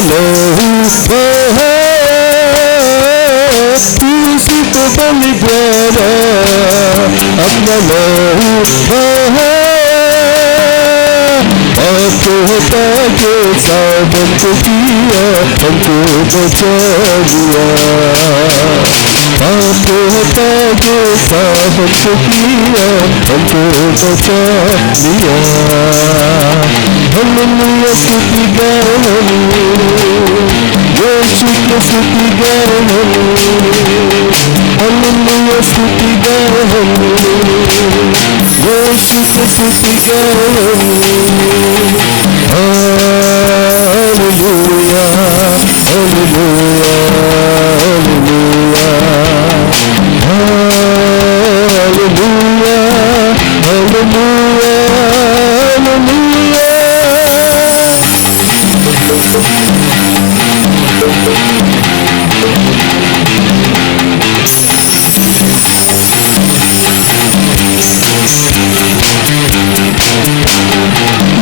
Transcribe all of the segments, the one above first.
लहू बहा, क्रूसित बलिदान अपना लहू बहा, आपको हटा के साबन को किया, हमको बचा लिया। आपको हटा के साबन को किया, हमको बचा लिया। हालेलुया स्तुति गाओ, यीशु की स्तुति गाओ, हालेलुया स्तुति गाओ, यीशु की स्तुति गाओ। Hallelujah hallelujah hallelujah hallelujah hallelujah.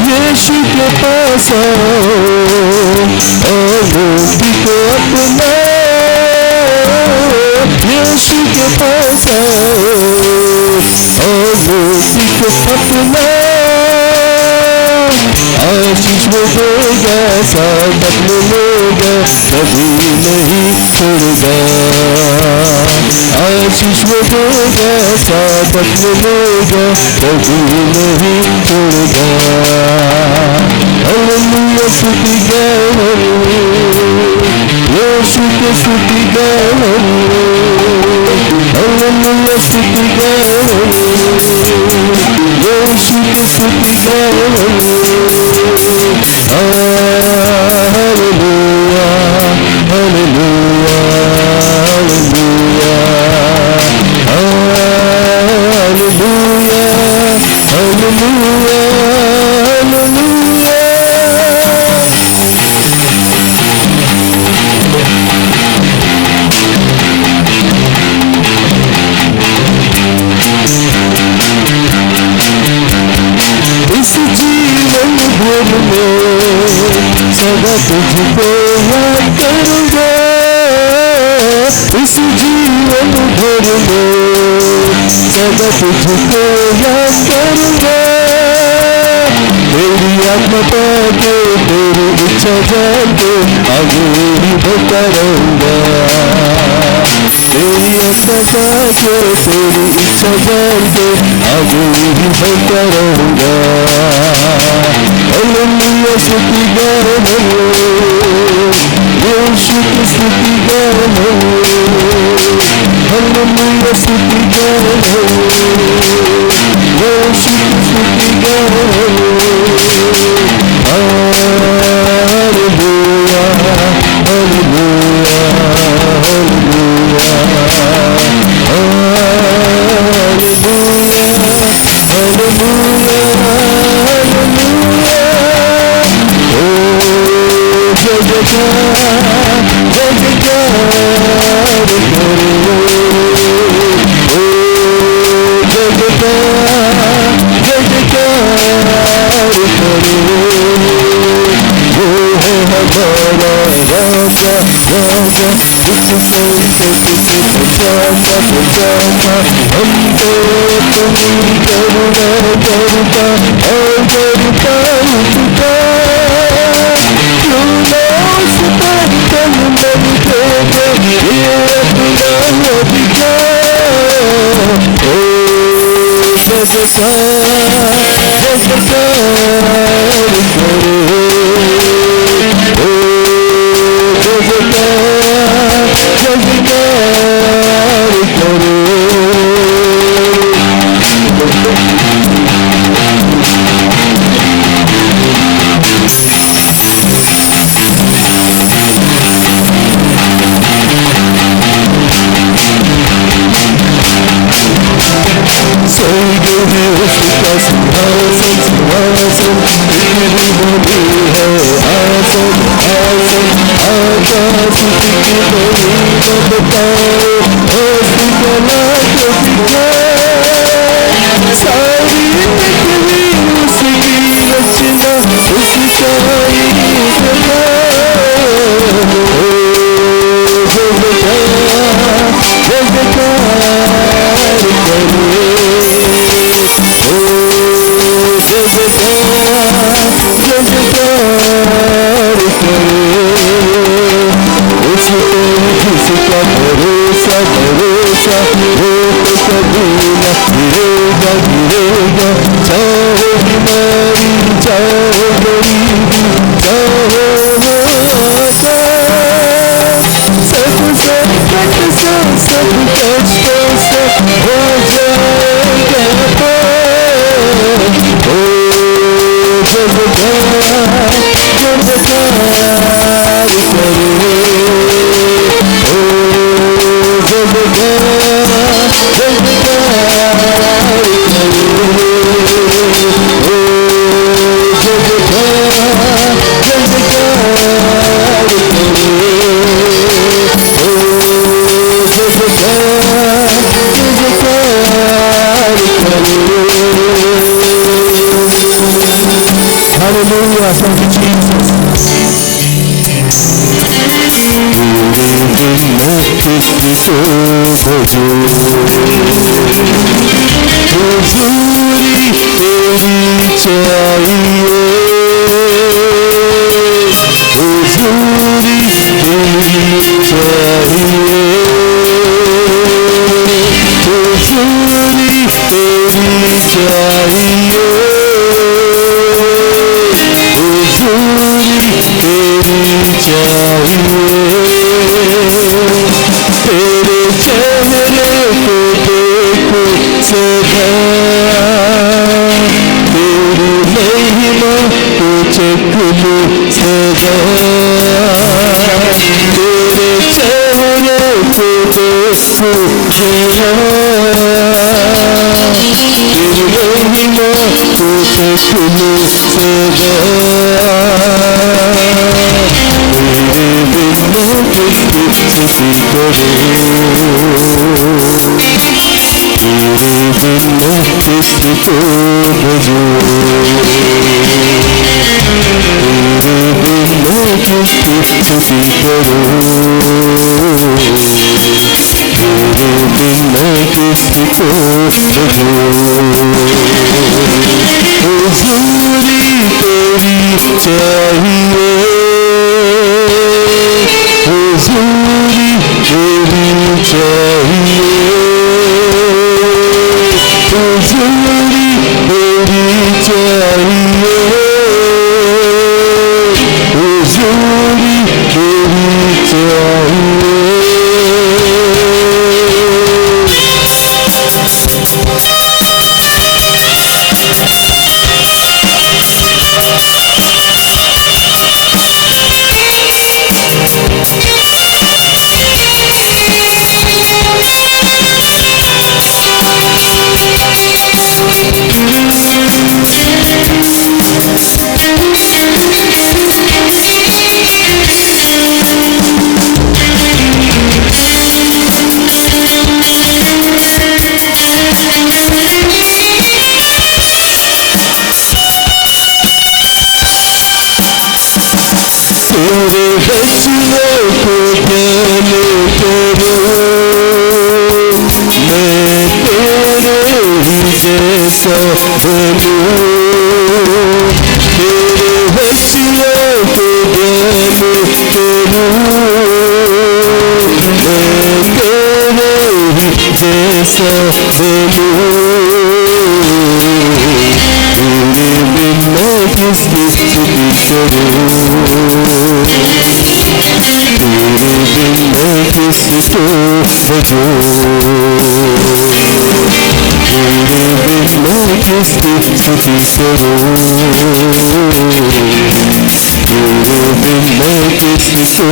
Yeshu के पास आओ, मुक्ति को अपना, यीशु के पास आओ, मुक्ति को अपना। आशीष मिलेगा, साबत मिलेगा, कभी नहीं छोड़ेगा। आशीष मिलेगा, साबत मिलेगा, कभी नहीं छोड़ेगा। हालेलुया स्तुति गाओ, यीशु की स्तुति गाओ, हालेलुया स्तुति गाओ, यीशु की स्तुति गाओ। Hallelujah hallelujah hallelujah hallelujah hallelujah. इस जीवन भर में सदा तुझको याद करूँगा, इस जीवन भर में सदा तुझको याद करूँगा। तेरी आत्मा पाके, तेरी इच्छा जाके, आगे ही बढ़ता रहूँगा। तेरी आत्मा पाके, तेरी इच्छा जाके, आगे ही बढ़ता रहूँगा। हालेलुया स्तुति गाओ, यीशु की स्तुति गाओ, हालेलुया स्तुति गाओ, यीशु की स्तुति गाओ। Hallelujah hallelujah hallelujah hallelujah hallelujah. ओ जय जयकार जय जयकार करो, ओ जय जयकार जय जयकार करो। वो है हमारा राजा राजा, जिस संकट से बचाता बचाता, हमको अपनी करुणा करता और करता उठता। क्यों ना उस पर तन मन देगा, ये अपना अधिकार। ओ जय जयकार करो, ओ जय जयकार करो। स्वर्ग है उसका सिंहासन सिंहासन, तेरी भूमि है आसन आसन। आकाश की महिमा बताओ, उसकी कला को दिखाओ। सारी पृथ्वी उसकी रचना, उसका ही प्रभाव। Thank you, Jesus. किसको भजो हुजूरी तेरी चाहिए हुजूरी तेरी चाहिए हुजूरी तेरी चाहिए हुजूरी तेरी चाहिए तेरे चेहरे को देखो सदा तेरी महिमा को चख लो सदा तेरे चेहरे को देखो जरा तेरी महिमा को चख लो सदा तेरे बिना किसकी स्तुति करो तेरे बिना किसको भजो तेरे बिना किसकी स्तुति करो तेरे बिना किसको भजो हुजूरी तेरी चाहिए हुजूरी तेरी चाहिए हुजूरी तेरी चाहिए हुजूरी तेरी चाहिए तेरे बच्चों को गले करो मैं तेरे ही जैसा बनूं तेरे बच्चों को गले करो मैं तेरे ही जैसा बनूं तेरे बिना किसकी स्तुति करूं तेरे बिना किसको भजो तेरे बिना किसकी स्तुति करो तेरे बिना किसको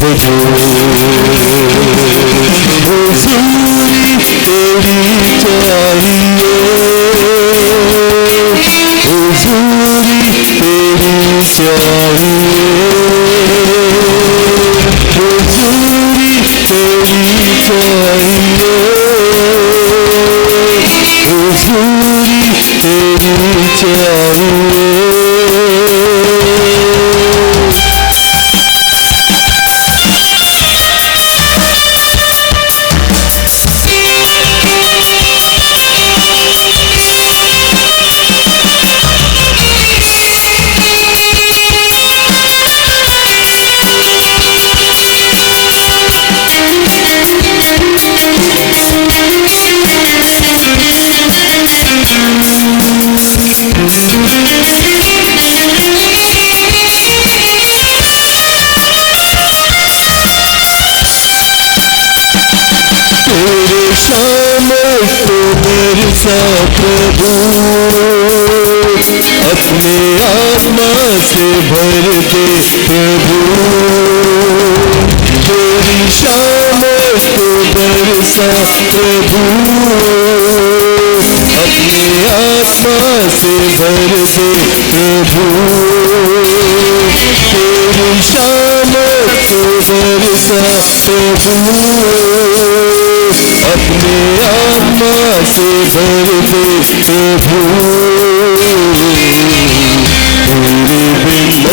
भजो हुजूरी तेरी चाहिए हुजूरी तेरी चाहिए हुजूरी तेरी चाहिए हुजूरी तेरी चाहिए तेरे सामने तो मेरे साथ प्रभु अपने आत्मा से भर दे प्रभु तेरी शामों को बरसा प्रभु अपने आत्मा से भर दे प्रभु तेरी शामों को बरसा प्रभु अपने आत्मा से भर दे प्रभु तेरे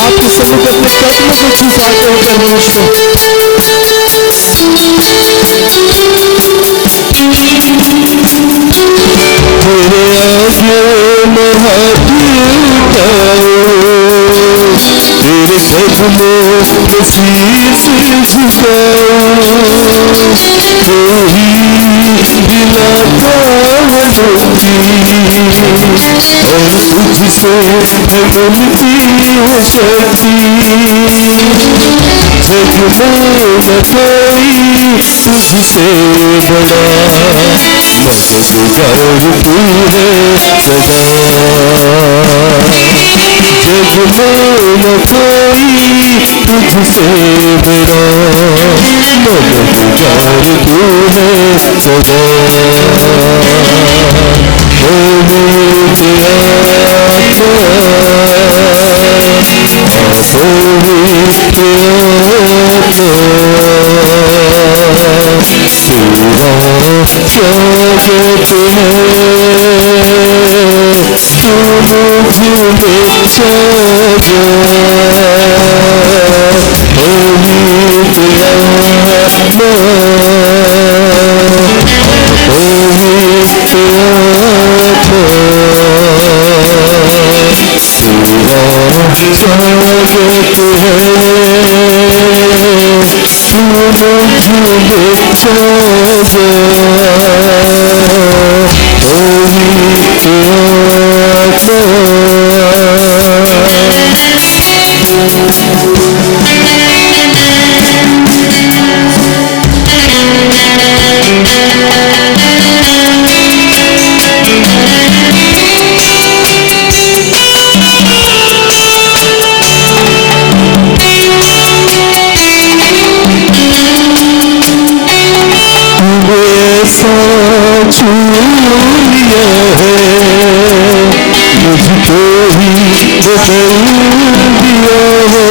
आपके सम्मुख अपने कदमों को झुकाते हो परमेश्वर। तेरे आगे मैं हाथ उठाऊं, तेरे कदमों में शीश झुकाऊं, दिलाता है मुक्ति और तुझसे है मिलती है शक्ति। जग में न कोई तुझसे बड़ा, मददगार तू है सदा। जग में न कोई तुझसे बड़ा, मददगार तू है सदा। ओ मेरे आत्मा, स्वागत है तू मुझे बचा जा। ओ मेरे आत्मा, ओ मेरे आत्मा, तेरा स्वागत है तू मुझे बचा जा। ओ मेरे आत्मा, मुझको ही बदल दिया है,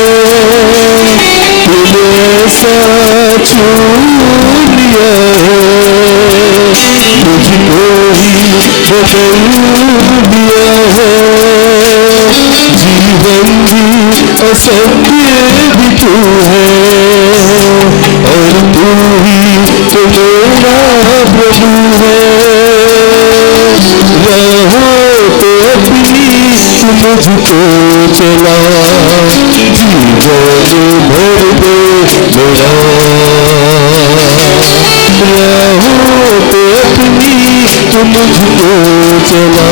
तूने ऐसा छून लिया है। मुझको ही बदल दिया है, जीवन भी असत्य भी तू है और तू ही तो मेरा प्रभु है। मुझको चला जीवन भर दे मेरा, राहों पे अपनी तो मुझको चला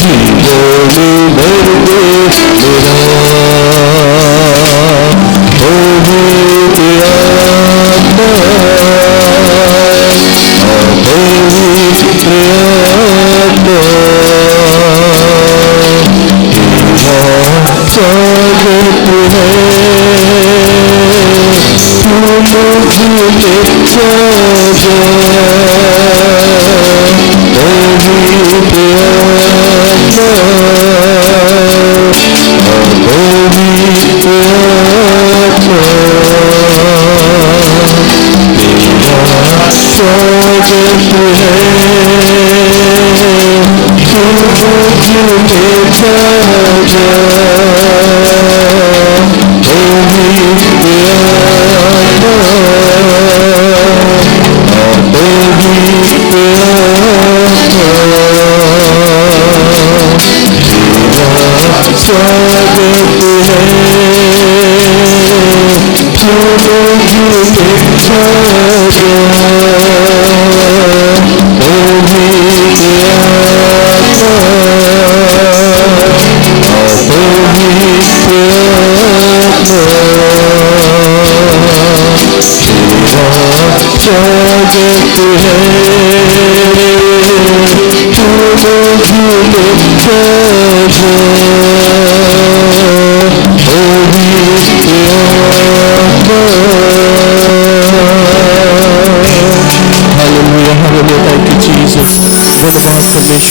जीवन भर दे मेरा। ओ मेरे आत्मा, ओ मेरे आत्मा, स्वागत है तू मुझे बचा जा। ओ मेरे आत्मा, ओ मेरे आत्मा, तेरा स्वागत है तू मुझे बचा जा।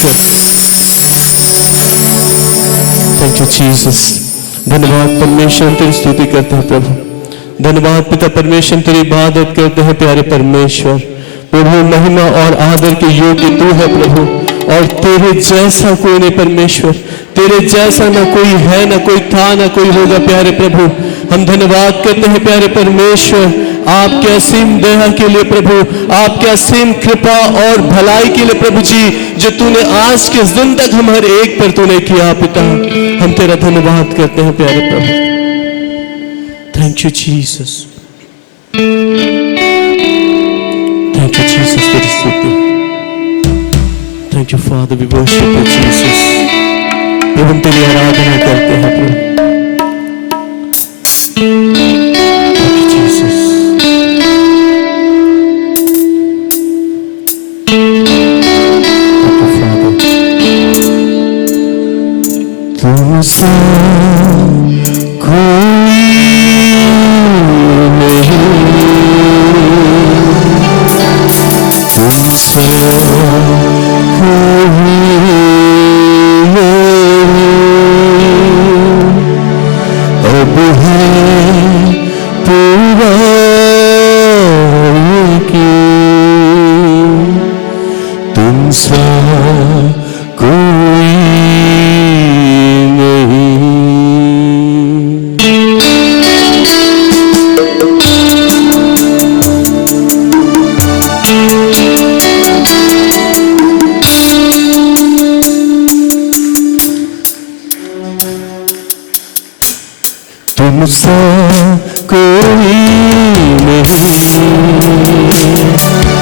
परमेश्वर। Thank you Jesus. धन्यवाद परमेश्वर, तेरी स्तुति करते हैं प्रभु। धन्यवाद पिता परमेश्वर, तेरी इबादत करते हैं प्यारे परमेश्वर। प्रभु महिमा और आदर के योग्य तू है प्रभु, और तेरे जैसा कोई नहीं परमेश्वर। तेरे जैसा ना कोई है, ना कोई था, ना कोई होगा प्यारे प्रभु। हम धन्यवाद करते हैं प्यारे परमेश्वर आपके असीम दया के लिए प्रभु, आपके असीम कृपा और भलाई के लिए प्रभु जी, जो तूने आज के दिन तक हम हर एक पर तूने किया पिता। हम तेरा धन्यवाद करते हैं प्यारे प्रभु। Thank you Jesus, thank you Jesus, तेरी स्तुति। Thank you father, we worship you Jesus. प्रभु हम तेरी आराधना करते हैं प्रभु। तुमसे कोई नहीं,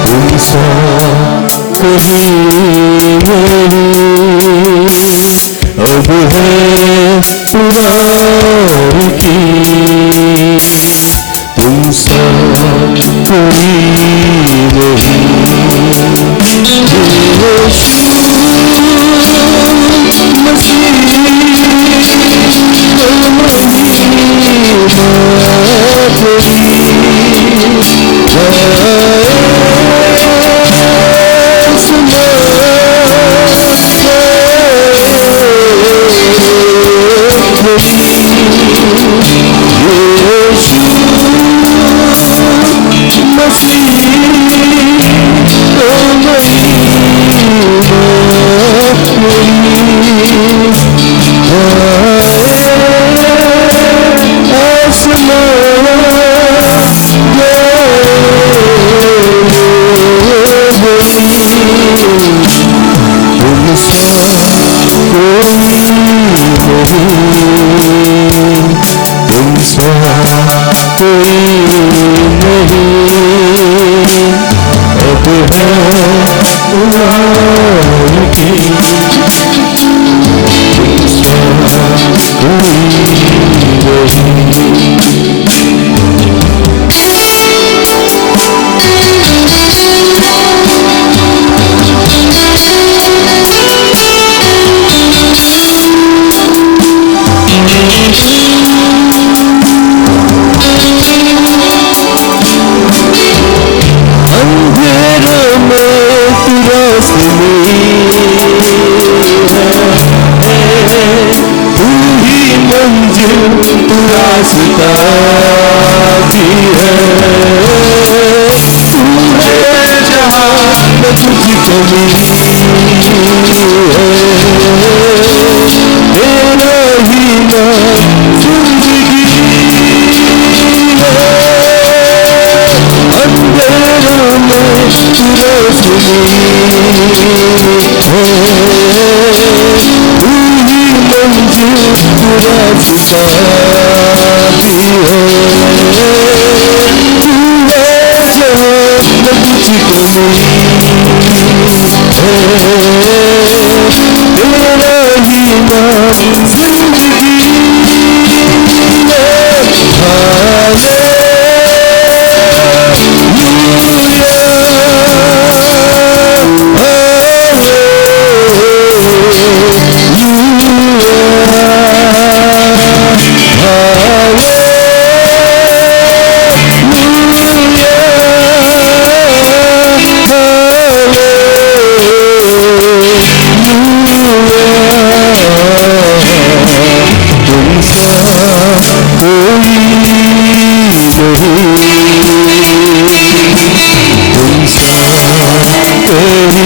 तुमसे कोई नहीं, अब है पूरा की तुमसे कोई तुमसे कोई नहीं, तुमसे कोई नहीं, अब है पुरानी की तुमसे कोई नहीं।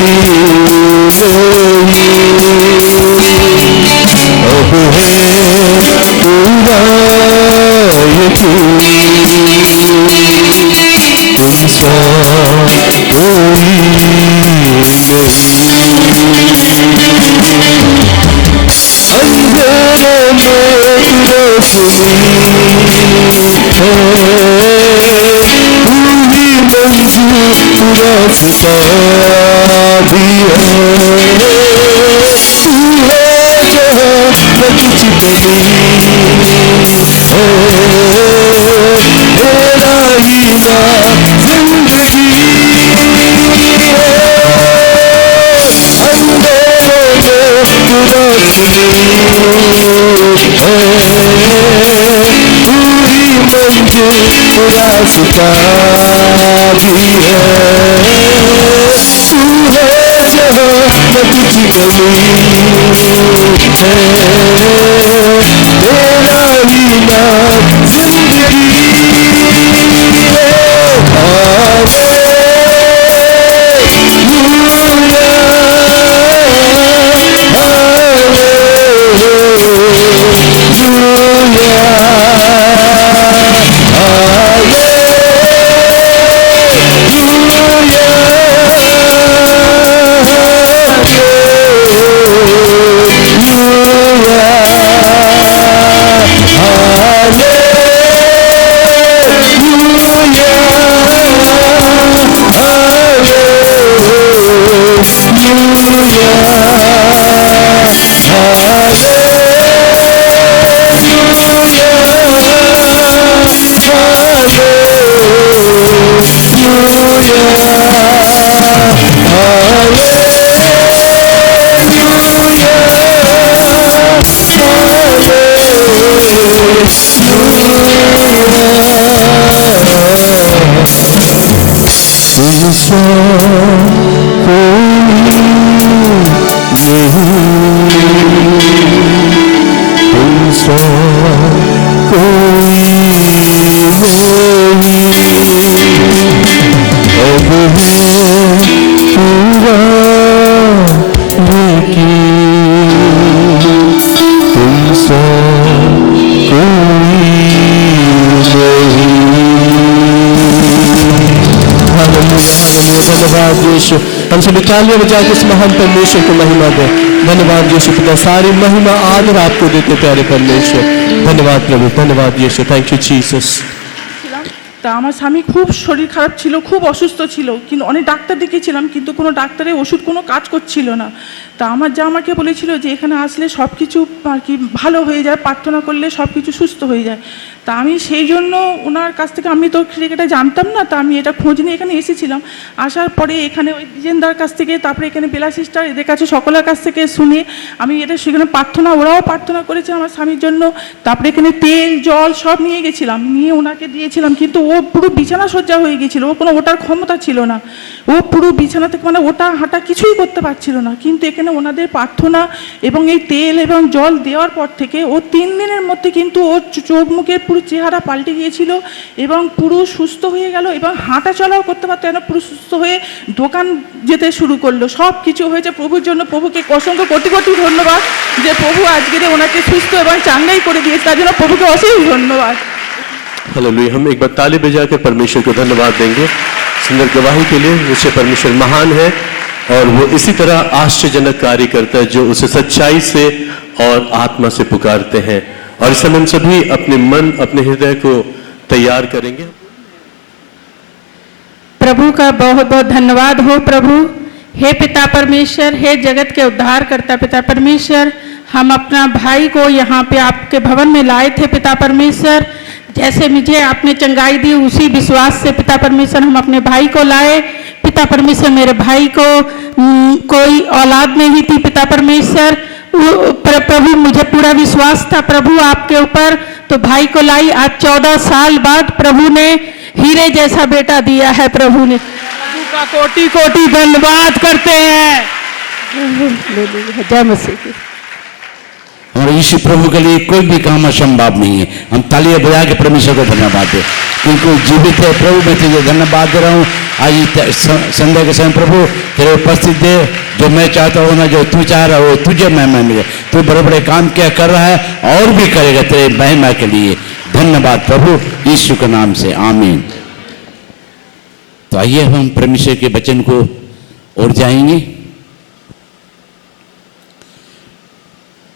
अब है पूरा तुम सा कोई अंधेरे में रोशनी है, पूरी मंजिल रास्ता भी है, तू है जहाँ न कुछ कमी है, तेरा ही ना जिंदगी है, अंधेरों में रोशनी है, पूरी मंजिल रास्ता भी है, तू है जहाँ न कुछ कमी है, तेरा ही नाम जिंदगी है। धन्यवाद यीशु, हम सभी तालियां बजा के इस महान परमेश्वर को महिमा दें। धन्यवाद यीशु पिता, सारी महिमा आदर आपको देते प्यारे परमेश्वर। धन्यवाद प्रभु, धन्यवाद यीशु, थैंक यू जीसस। তা আমার স্বামী খুব শরীর খারাপ ছিল, খুব অসুস্থ ছিল, কিন্তু অনেক ডাক্তার দেখিয়েছিলাম, কিন্তু কোনো ডাক্তারের ওষুধ কোনো কাজ করছিল না। তা আমার যা আমাকে বলেছিল যে এখানে আসলে সব কিছু আর কি ভালো হয়ে যায়, প্রার্থনা করলে সব কিছু সুস্থ হয়ে যায়। তা আমি সেই জন্য ওনার কাছ থেকে, আমি তো এটা জানতাম না, তা আমি এটা খোঁজ নিয়ে এখানে এসেছিলাম। আসার পরে এখানে ওই ডিজেনদার কাছ থেকে, তারপরে এখানে বেলা সিস্টার, এদের কাছে সকলের কাছ থেকে শুনে আমি এটা সেখানে প্রার্থনা, ওরাও প্রার্থনা করেছে আমার স্বামীর জন্য। তারপরে এখানে তেল জল সব নিয়ে গেছিলাম, নিয়ে ওনাকে দিয়েছিলাম, কিন্তু ও পুরো বিছানা সজ্জা হয়ে গেছিলো, ও কোনো ওটার ক্ষমতা ছিল না, ও পুরো বিছানা থেকে মানে ওটা হাঁটা কিছুই করতে পারছিল না। কিন্তু এখানে ওনাদের প্রার্থনা এবং এই তেল এবং জল দেওয়ার পর থেকে ও 3 দিনের মধ্যে কিন্তু ওর চোখ মুখের পুরো চেহারা পাল্টে গিয়েছিল এবং পুরো সুস্থ হয়ে গেল এবং হাঁটা চলাও করতে পারতো না, পুরো সুস্থ হয়ে দোকান যেতে শুরু করলো। সব কিছু হয়েছে প্রভুর জন্য। প্রভুকে অসংখ্য কোটি কোটি ধন্যবাদ যে প্রভু আজকে ওনাকে সুস্থ এবং চাঙ্গাই করে দিয়েছে, তার জন্য প্রভুকে অশেষ ধন্যবাদ। हालेलुया। हम एक बार ताली बजाकर परमेश्वर को धन्यवाद देंगे सुंदर गवाही के लिए। उससे परमेश्वर महान है और वो इसी तरह आश्चर्यजनक कार्य करता है जो उसे सच्चाई से और आत्मा से पुकारते हैं। और इस समय हम सभी अपने मन अपने हृदय को तैयार करेंगे। प्रभु का बहुत बहुत धन्यवाद हो प्रभु। हे पिता परमेश्वर, हे जगत के उद्धार करता पिता परमेश्वर, हम अपना भाई को यहाँ पे आपके भवन में लाए थे पिता परमेश्वर। जैसे मुझे आपने चंगाई दी उसी विश्वास से पिता परमेश्वर हम अपने भाई को लाए। पिता परमेश्वर, मेरे भाई को कोई औलाद नहीं थी पिता परमेश्वर, प्रभु मुझे पूरा विश्वास था प्रभु आपके ऊपर, तो भाई को लाई। आज 14 साल बाद प्रभु ने हीरे जैसा बेटा दिया है। प्रभु ने, प्रभु का कोटि कोटि धन्यवाद करते हैं। जय मसीह। और यीशु प्रभु के लिए कोई भी काम असंभव नहीं है। हम तालियां बजा के परमेश्वर को धन्यवाद दें, क्योंकि जीवित है प्रभु। मैं तुझे धन्यवाद दे रहा हूँ आज संध्या के समय प्रभु तेरे उपस्थित दे, जो मैं चाहता हूँ ना, जो तू चाह रहा हो तुझे महिमा मिले। तू बड़े बड़े काम क्या कर रहा है और भी करेगा तेरे महिमा के लिए। धन्यवाद प्रभु, यीशु के नाम से आमीन। तो आइए हम परमेश्वर के वचन को और जाएंगे।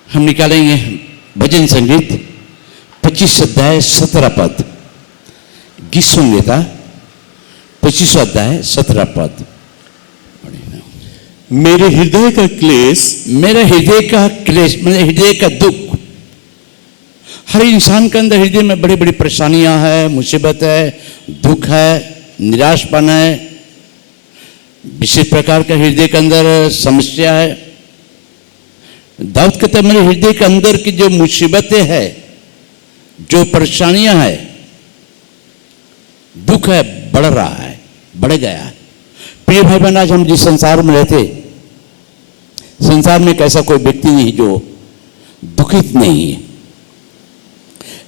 हम निकालेंगे भजन संगीत 25 अध्याय 17 पद। गीत संहिता 25 अध्याय 17 पद। मेरे हृदय का क्लेश, मेरे हृदय का क्लेश, मेरे हृदय का दुख। हर इंसान के अंदर हृदय में बड़ी बड़ी परेशानियां हैं, मुसीबत है, दुख है, निराशपन है, विशेष प्रकार का हृदय के अंदर समस्या है। दाऊद कहते हैं मेरे हृदय के अंदर की जो मुसीबतें हैं, जो परेशानियां हैं, दुख है, बढ़ रहा है, बढ़ गया है। प्रिय भाई बहन, आज हम जिस संसार में रहते, संसार में एक ऐसा कोई व्यक्ति नहीं जो दुखित नहीं है।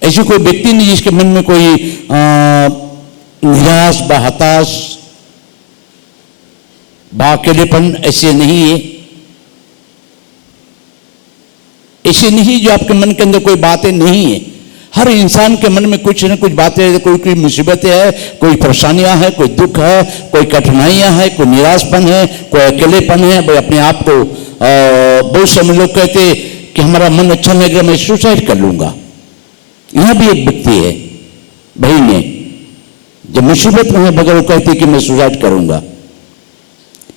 ऐसी कोई व्यक्ति नहीं जिसके मन में कोई निराश व हताश व अकेलेपन ऐसे नहीं है। ऐसे नहीं जो आपके मन के अंदर कोई बातें नहीं है। हर इंसान के मन में कुछ न कुछ बातें, कोई मुसीबतें है, कोई परेशानियां हैं, कोई दुख है, कोई कठिनाइयां हैं, कोई निराशपन है, कोई अकेलेपन है। भाई अपने आप को बहुत समय लोग कहते कि हमारा मन अच्छा नहीं लग, मैं सुसाइड कर लूंगा। यहां भी एक व्यक्ति है, बहन है, जब मुसीबत में है बगैर वो कहती कि मैं सुसाइड करूंगा।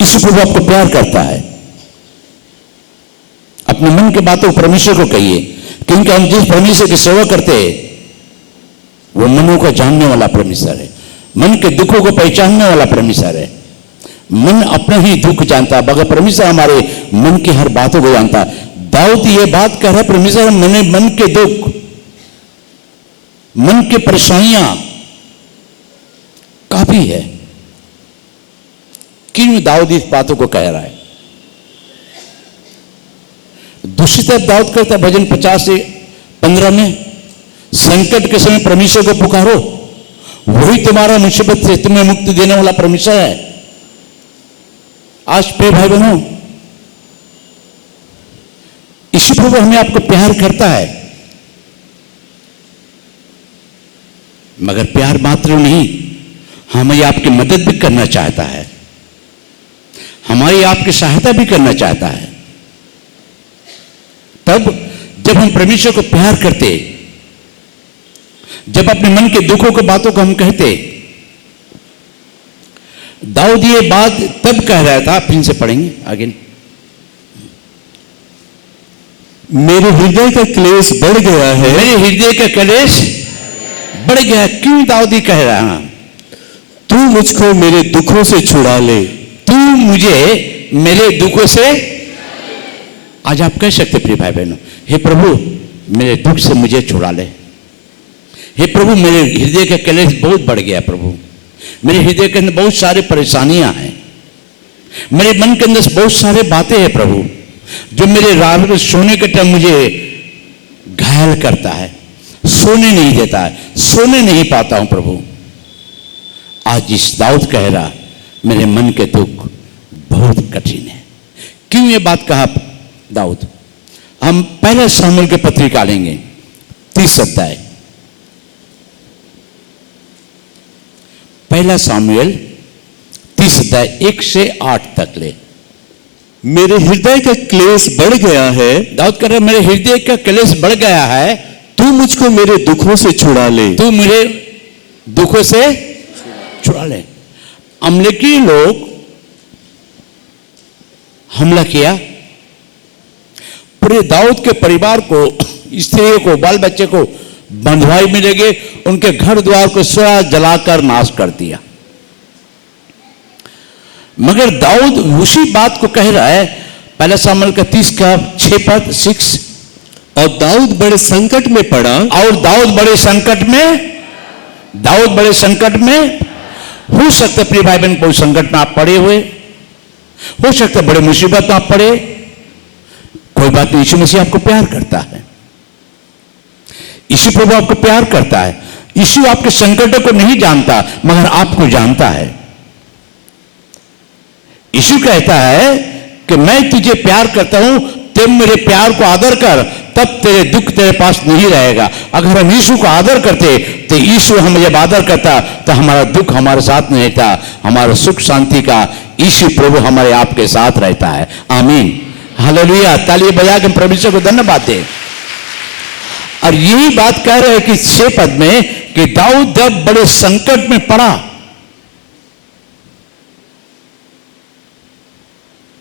इसी प्रभु आपको प्यार करता है। अपने मन की बातों को परमेश्वर को कहिए, क्योंकि हम जिस परमेश्वर की सेवा करते हैं वो मनों को जानने वाला परमेश्वर है, मन के दुखों को पहचानने वाला परमेश्वर है। मन अपना ही दुख जानता है, मगर परमेश्वर हमारे मन की हर बातों को जानता है। दाऊद ये बात कह रहा है, परमेश्वर मैंने मन के दुख, मन की परेशानियां काफी है। क्यों दाऊद इस बातों को कह रहा है? दूसरी तरफ दाऊद कहता है भजन 50 से 15 में, संकट के समय परमेश्वर को पुकारो, वही तुम्हारा मुसीबत से तुम्हें मुक्ति देने वाला परमेश्वर है। आज प्रिय भाई बहनों, यीशु प्रभु हमें आपको प्यार करता है, मगर प्यार मात्र नहीं, हमें आपकी मदद भी करना चाहता है, हमारी आपकी सहायता भी करना चाहता है। तब जब हम परमेश्वर को प्यार करते, जब अपने मन के दुखों की बातों को हम कहते, दाऊद ये बात तब कह रहा था, फिर से पढ़ेंगे आगे। मेरे हृदय का क्लेश बढ़ गया है, मेरे हृदय का क्लेश बढ़ गया। क्यों दाऊद ये कह रहा है? तू मुझको मेरे दुखों से छुड़ा ले, तू मुझे मेरे दुखों से। आज आप कह सकते प्रिय भाई बहनों, हे प्रभु मेरे दुख से मुझे छुड़ा ले। हे प्रभु मेरे हृदय का क्लेश बहुत बढ़ गया। प्रभु मेरे हृदय के अंदर बहुत सारी परेशानियां हैं, मेरे मन के अंदर बहुत सारे बातें हैं प्रभु, जो मेरे रात में सोने के टाइम मुझे घायल करता है, सोने नहीं देता है, सोने नहीं पाता हूं प्रभु। आज इस दाऊद कह रहा मेरे मन के दुख बहुत कठिन है। क्यों ये बात कहा दाऊद? हम पहले शामुएल की पत्रिका लेंगे 30 अध्याय, पहला शामुएल 30 अध्याय 1 से 8 तक ले। मेरे हृदय का क्लेश बढ़ गया है, दाऊद कह रहा मेरे हृदय का क्लेश बढ़ गया है, तू मुझको मेरे दुखों से छुड़ा ले, तू मेरे दुखों से छुड़ा ले। अमलेकी लोग हमला किया, पूरे दाऊद के परिवार को, स्त्रियों को, बाल बच्चे को बंधुआई में ले गए, उनके घर द्वार को स्वयं जलाकर नाश कर दिया। मगर दाऊद उसी बात को कह रहा है, पहला शामुएल का 30 का 6 पद 6। और दाऊद बड़े संकट में पड़ा, और दाऊद बड़े संकट में हो सकता है प्रिय भाई बहन, कोई संकट में आप पड़े हुए, हो सकता है बड़े मुसीबत में आप पड़े, कोई बात नहीं, यीशु मसीह आपको प्यार करता है, यीशु प्रभु आपको प्यार करता है। यीशु आपके संकटों को नहीं जानता, मगर आपको जानता है। यीशु कहता है कि मैं तुझे प्यार करता हूं, तुम मेरे प्यार को आदर कर, तब तेरे दुख तेरे पास नहीं रहेगा। अगर हम यीशु को आदर करते तो यीशु हमें जब आदर करता तो हमारा दुख हमारे साथ नहीं रहता, हमारा सुख शांति का यीशु प्रभु हमारे आपके साथ रहता है। आमीन, हालेलुया। ताली बजा के परमेश्वर को धन्यवाद दें। और यही बात कह रहे हैं कि 6 पद में कि दाऊद जब बड़े संकट में पड़ा,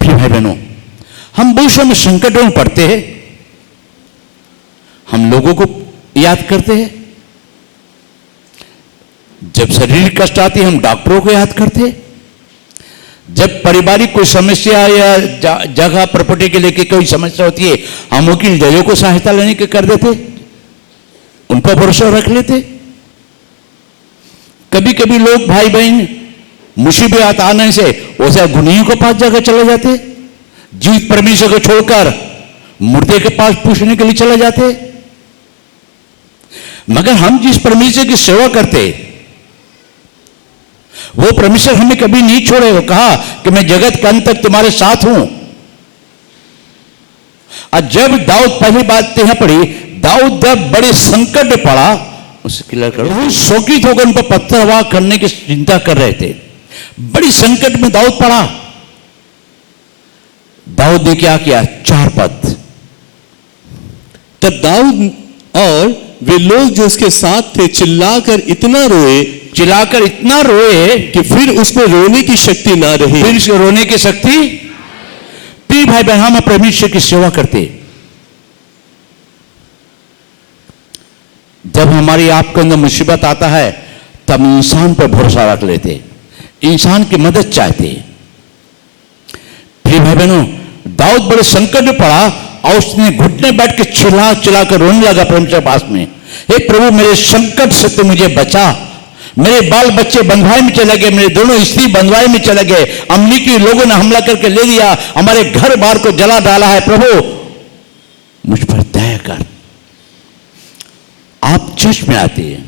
भाई बहनों, हम बहुत समय संकटों में पड़ते हैं, हम लोगों को याद करते हैं। जब शारीरिक कष्ट आती है हम डॉक्टरों को याद करते हैं। जब पारिवारिक कोई समस्या या जगह प्रॉपर्टी के लेके कोई समस्या होती है हम वकील जजों को सहायता लेने के कर देते, उन पर भरोसा रख लेते। कभी कभी लोग भाई बहन मुसीबत आने से वैसे गुनियों के पास जगह चले जाते, जीवित परमेश्वर को छोड़कर मुर्दे के पास पूछने के लिए चले जाते। मगर हम जिस परमेश्वर की सेवा करते वो परमेश्वर हमें कभी नहीं छोड़ेगा। कहा कि मैं जगत के अंत तक तुम्हारे साथ हूं। और जब दाऊद, पहली बात यहां पड़ी, दाऊद जब बड़े संकट में पड़ा, उसे क्लियर करो, वो शोकित होकर उन पर पत्थरवाह करने की चिंता कर रहे थे। बड़ी संकट में दाऊद पड़ा। दाऊद ने क्या किया? 4 पद। तब दाऊद और वे लोग जो उसके साथ थे चिल्लाकर इतना रोए कि फिर उसमें रोने की शक्ति ना रही। फिर उसको रोने की शक्ति। प्रिय भाई बहन, हम परमेश्वर की सेवा करते, जब हमारी आपके अंदर मुसीबत आता है तब इंसान पर भरोसा रख लेते, इंसान की मदद चाहते। प्रिय भाई बहनों, दाऊद बड़े संकट में पड़ा और उसने घुटने बैठ के चिल्ला कर रोने लगा परमेश्वर के पास में, हे प्रभु मेरे संकट से तो मुझे बचा। मेरे बाल बच्चे बंधुआई में चले गए, मेरे दोनों स्त्री बंधुआई में चले गए, अमरीकी लोगों ने हमला करके ले लिया, हमारे घर बार को जला डाला है। प्रभु मुझ पर दया कर। आप चर्च में आते हैं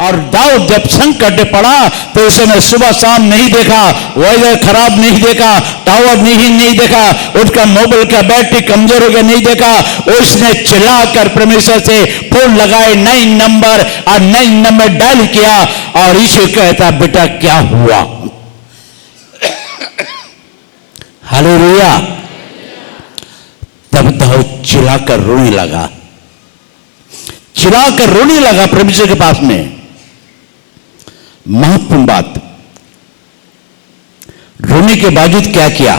और दाऊद जब संकट में पड़ा तो उसने सुबह शाम नहीं देखा, वेदर खराब नहीं देखा, टावर नहीं देखा, उसका मोबाइल का बैटरी कमजोर हो गया नहीं देखा। उसने चिल्लाकर परमेश्वर से फोन लगाए 9 नंबर और 9 नंबर डायल किया और यीशु कहता बेटा क्या हुआ? हालेलुया। तब दाऊद चिल्लाकर रोने लगा, परमेश्वर के पास में। महत्वपूर्ण बात, रोने के बावजूद क्या किया?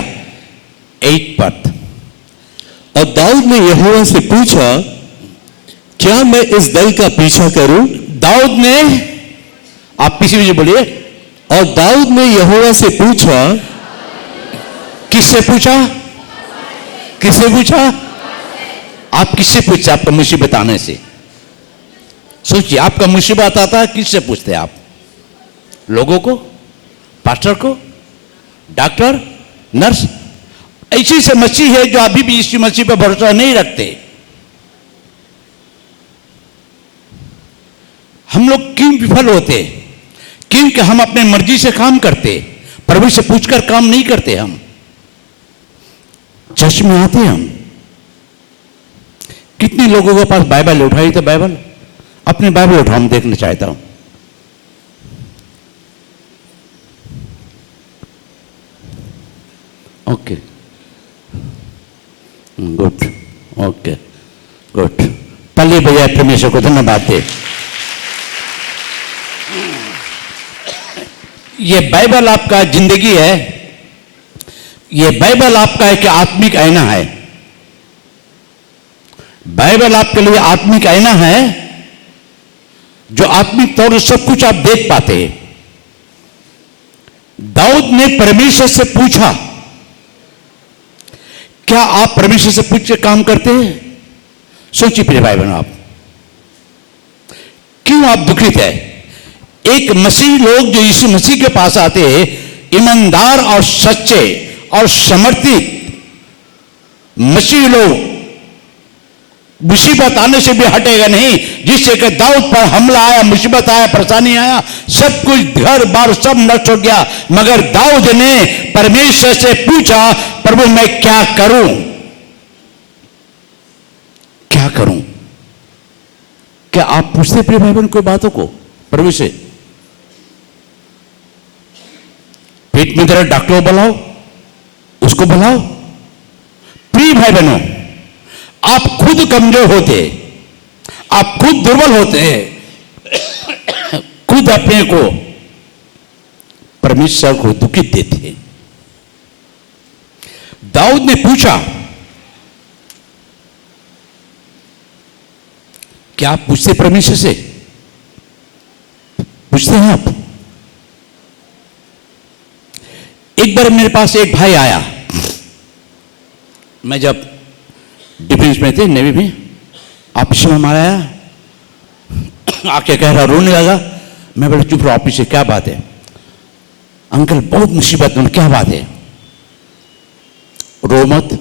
8 पद। और दाऊद ने यहोवा से पूछा, क्या मैं इस दल का पीछा करूं? दाऊद ने, आप किसी भी बोलिए। और दाऊद ने यहोवा से पूछा, किससे पूछा? आप किससे पूछते? आपका मुसीबत आने से सोचिए, आपका मुसीबत आता है किससे पूछते हैं आप? लोगों को, पास्टर को, डॉक्टर, नर्स? ऐसी से मसीह है जो अभी भी इस मसीह पर भरोसा नहीं रखते। हम लोग क्यों विफल होते? क्योंकि हम अपने मर्जी से काम करते, प्रभु से पूछकर काम नहीं करते। हम चर्च में आते, हम कितने लोगों के पास बाइबल उठाई? तो बाइबल, अपने बाइबल उठाओ, हम देखना चाहता हूं। Okay, good, okay, good. ताली बजाए परमेश्वर को धन्यवाद दे। ये बाइबल आपका जिंदगी है, ये बाइबल आपका एक आत्मिक आईना है। बाइबल आपके लिए आत्मिक आईना है जो आत्मिक तौर से सब कुछ आप देख पाते हैं। दाऊद ने परमेश्वर से पूछा, क्या आप परमेश्वर से पूछ के काम करते हैं? सोचिए प्रिय भाई बहनों, आप क्यों आप दुखित है? एक मसीह लोग जो यीशु मसीह के पास आते हैं, ईमानदार और सच्चे और समर्पित मसीह लोग, मुसीबत आने से भी हटेगा नहीं। जिससे कि दाऊद पर हमला आया, मुसीबत आया, परेशानी आया, सब कुछ घर बार सब नष्ट हो गया, मगर दाऊद ने परमेश्वर से पूछा, प्रभु मैं क्या करूं, क्या करूं? क्या आप पूछते प्रिय भाई बहन कोई बातों को प्रभु से? पेट में दर्द, डॉक्टर को बुलाओ, उसको बुलाओ। प्रिय भाई बहनों, आप खुद कमजोर होते, आप खुद दुर्बल होते, खुद अपने को परमेश्वर को दुखित देते। दाऊद ने पूछा, क्या आप पूछते परमेश्वर से? पूछते हैं आप? एक बार मेरे पास एक भाई आया, मैं जब डिफेंस में थे, नेवी में, ऑफिस में हमारा आया, आके कह रहा, रोने लगा। मैं बोला चुप रहो, ऑफिस से क्या बात है? अंकल बहुत मुसीबत में, क्या बात है? रो मत।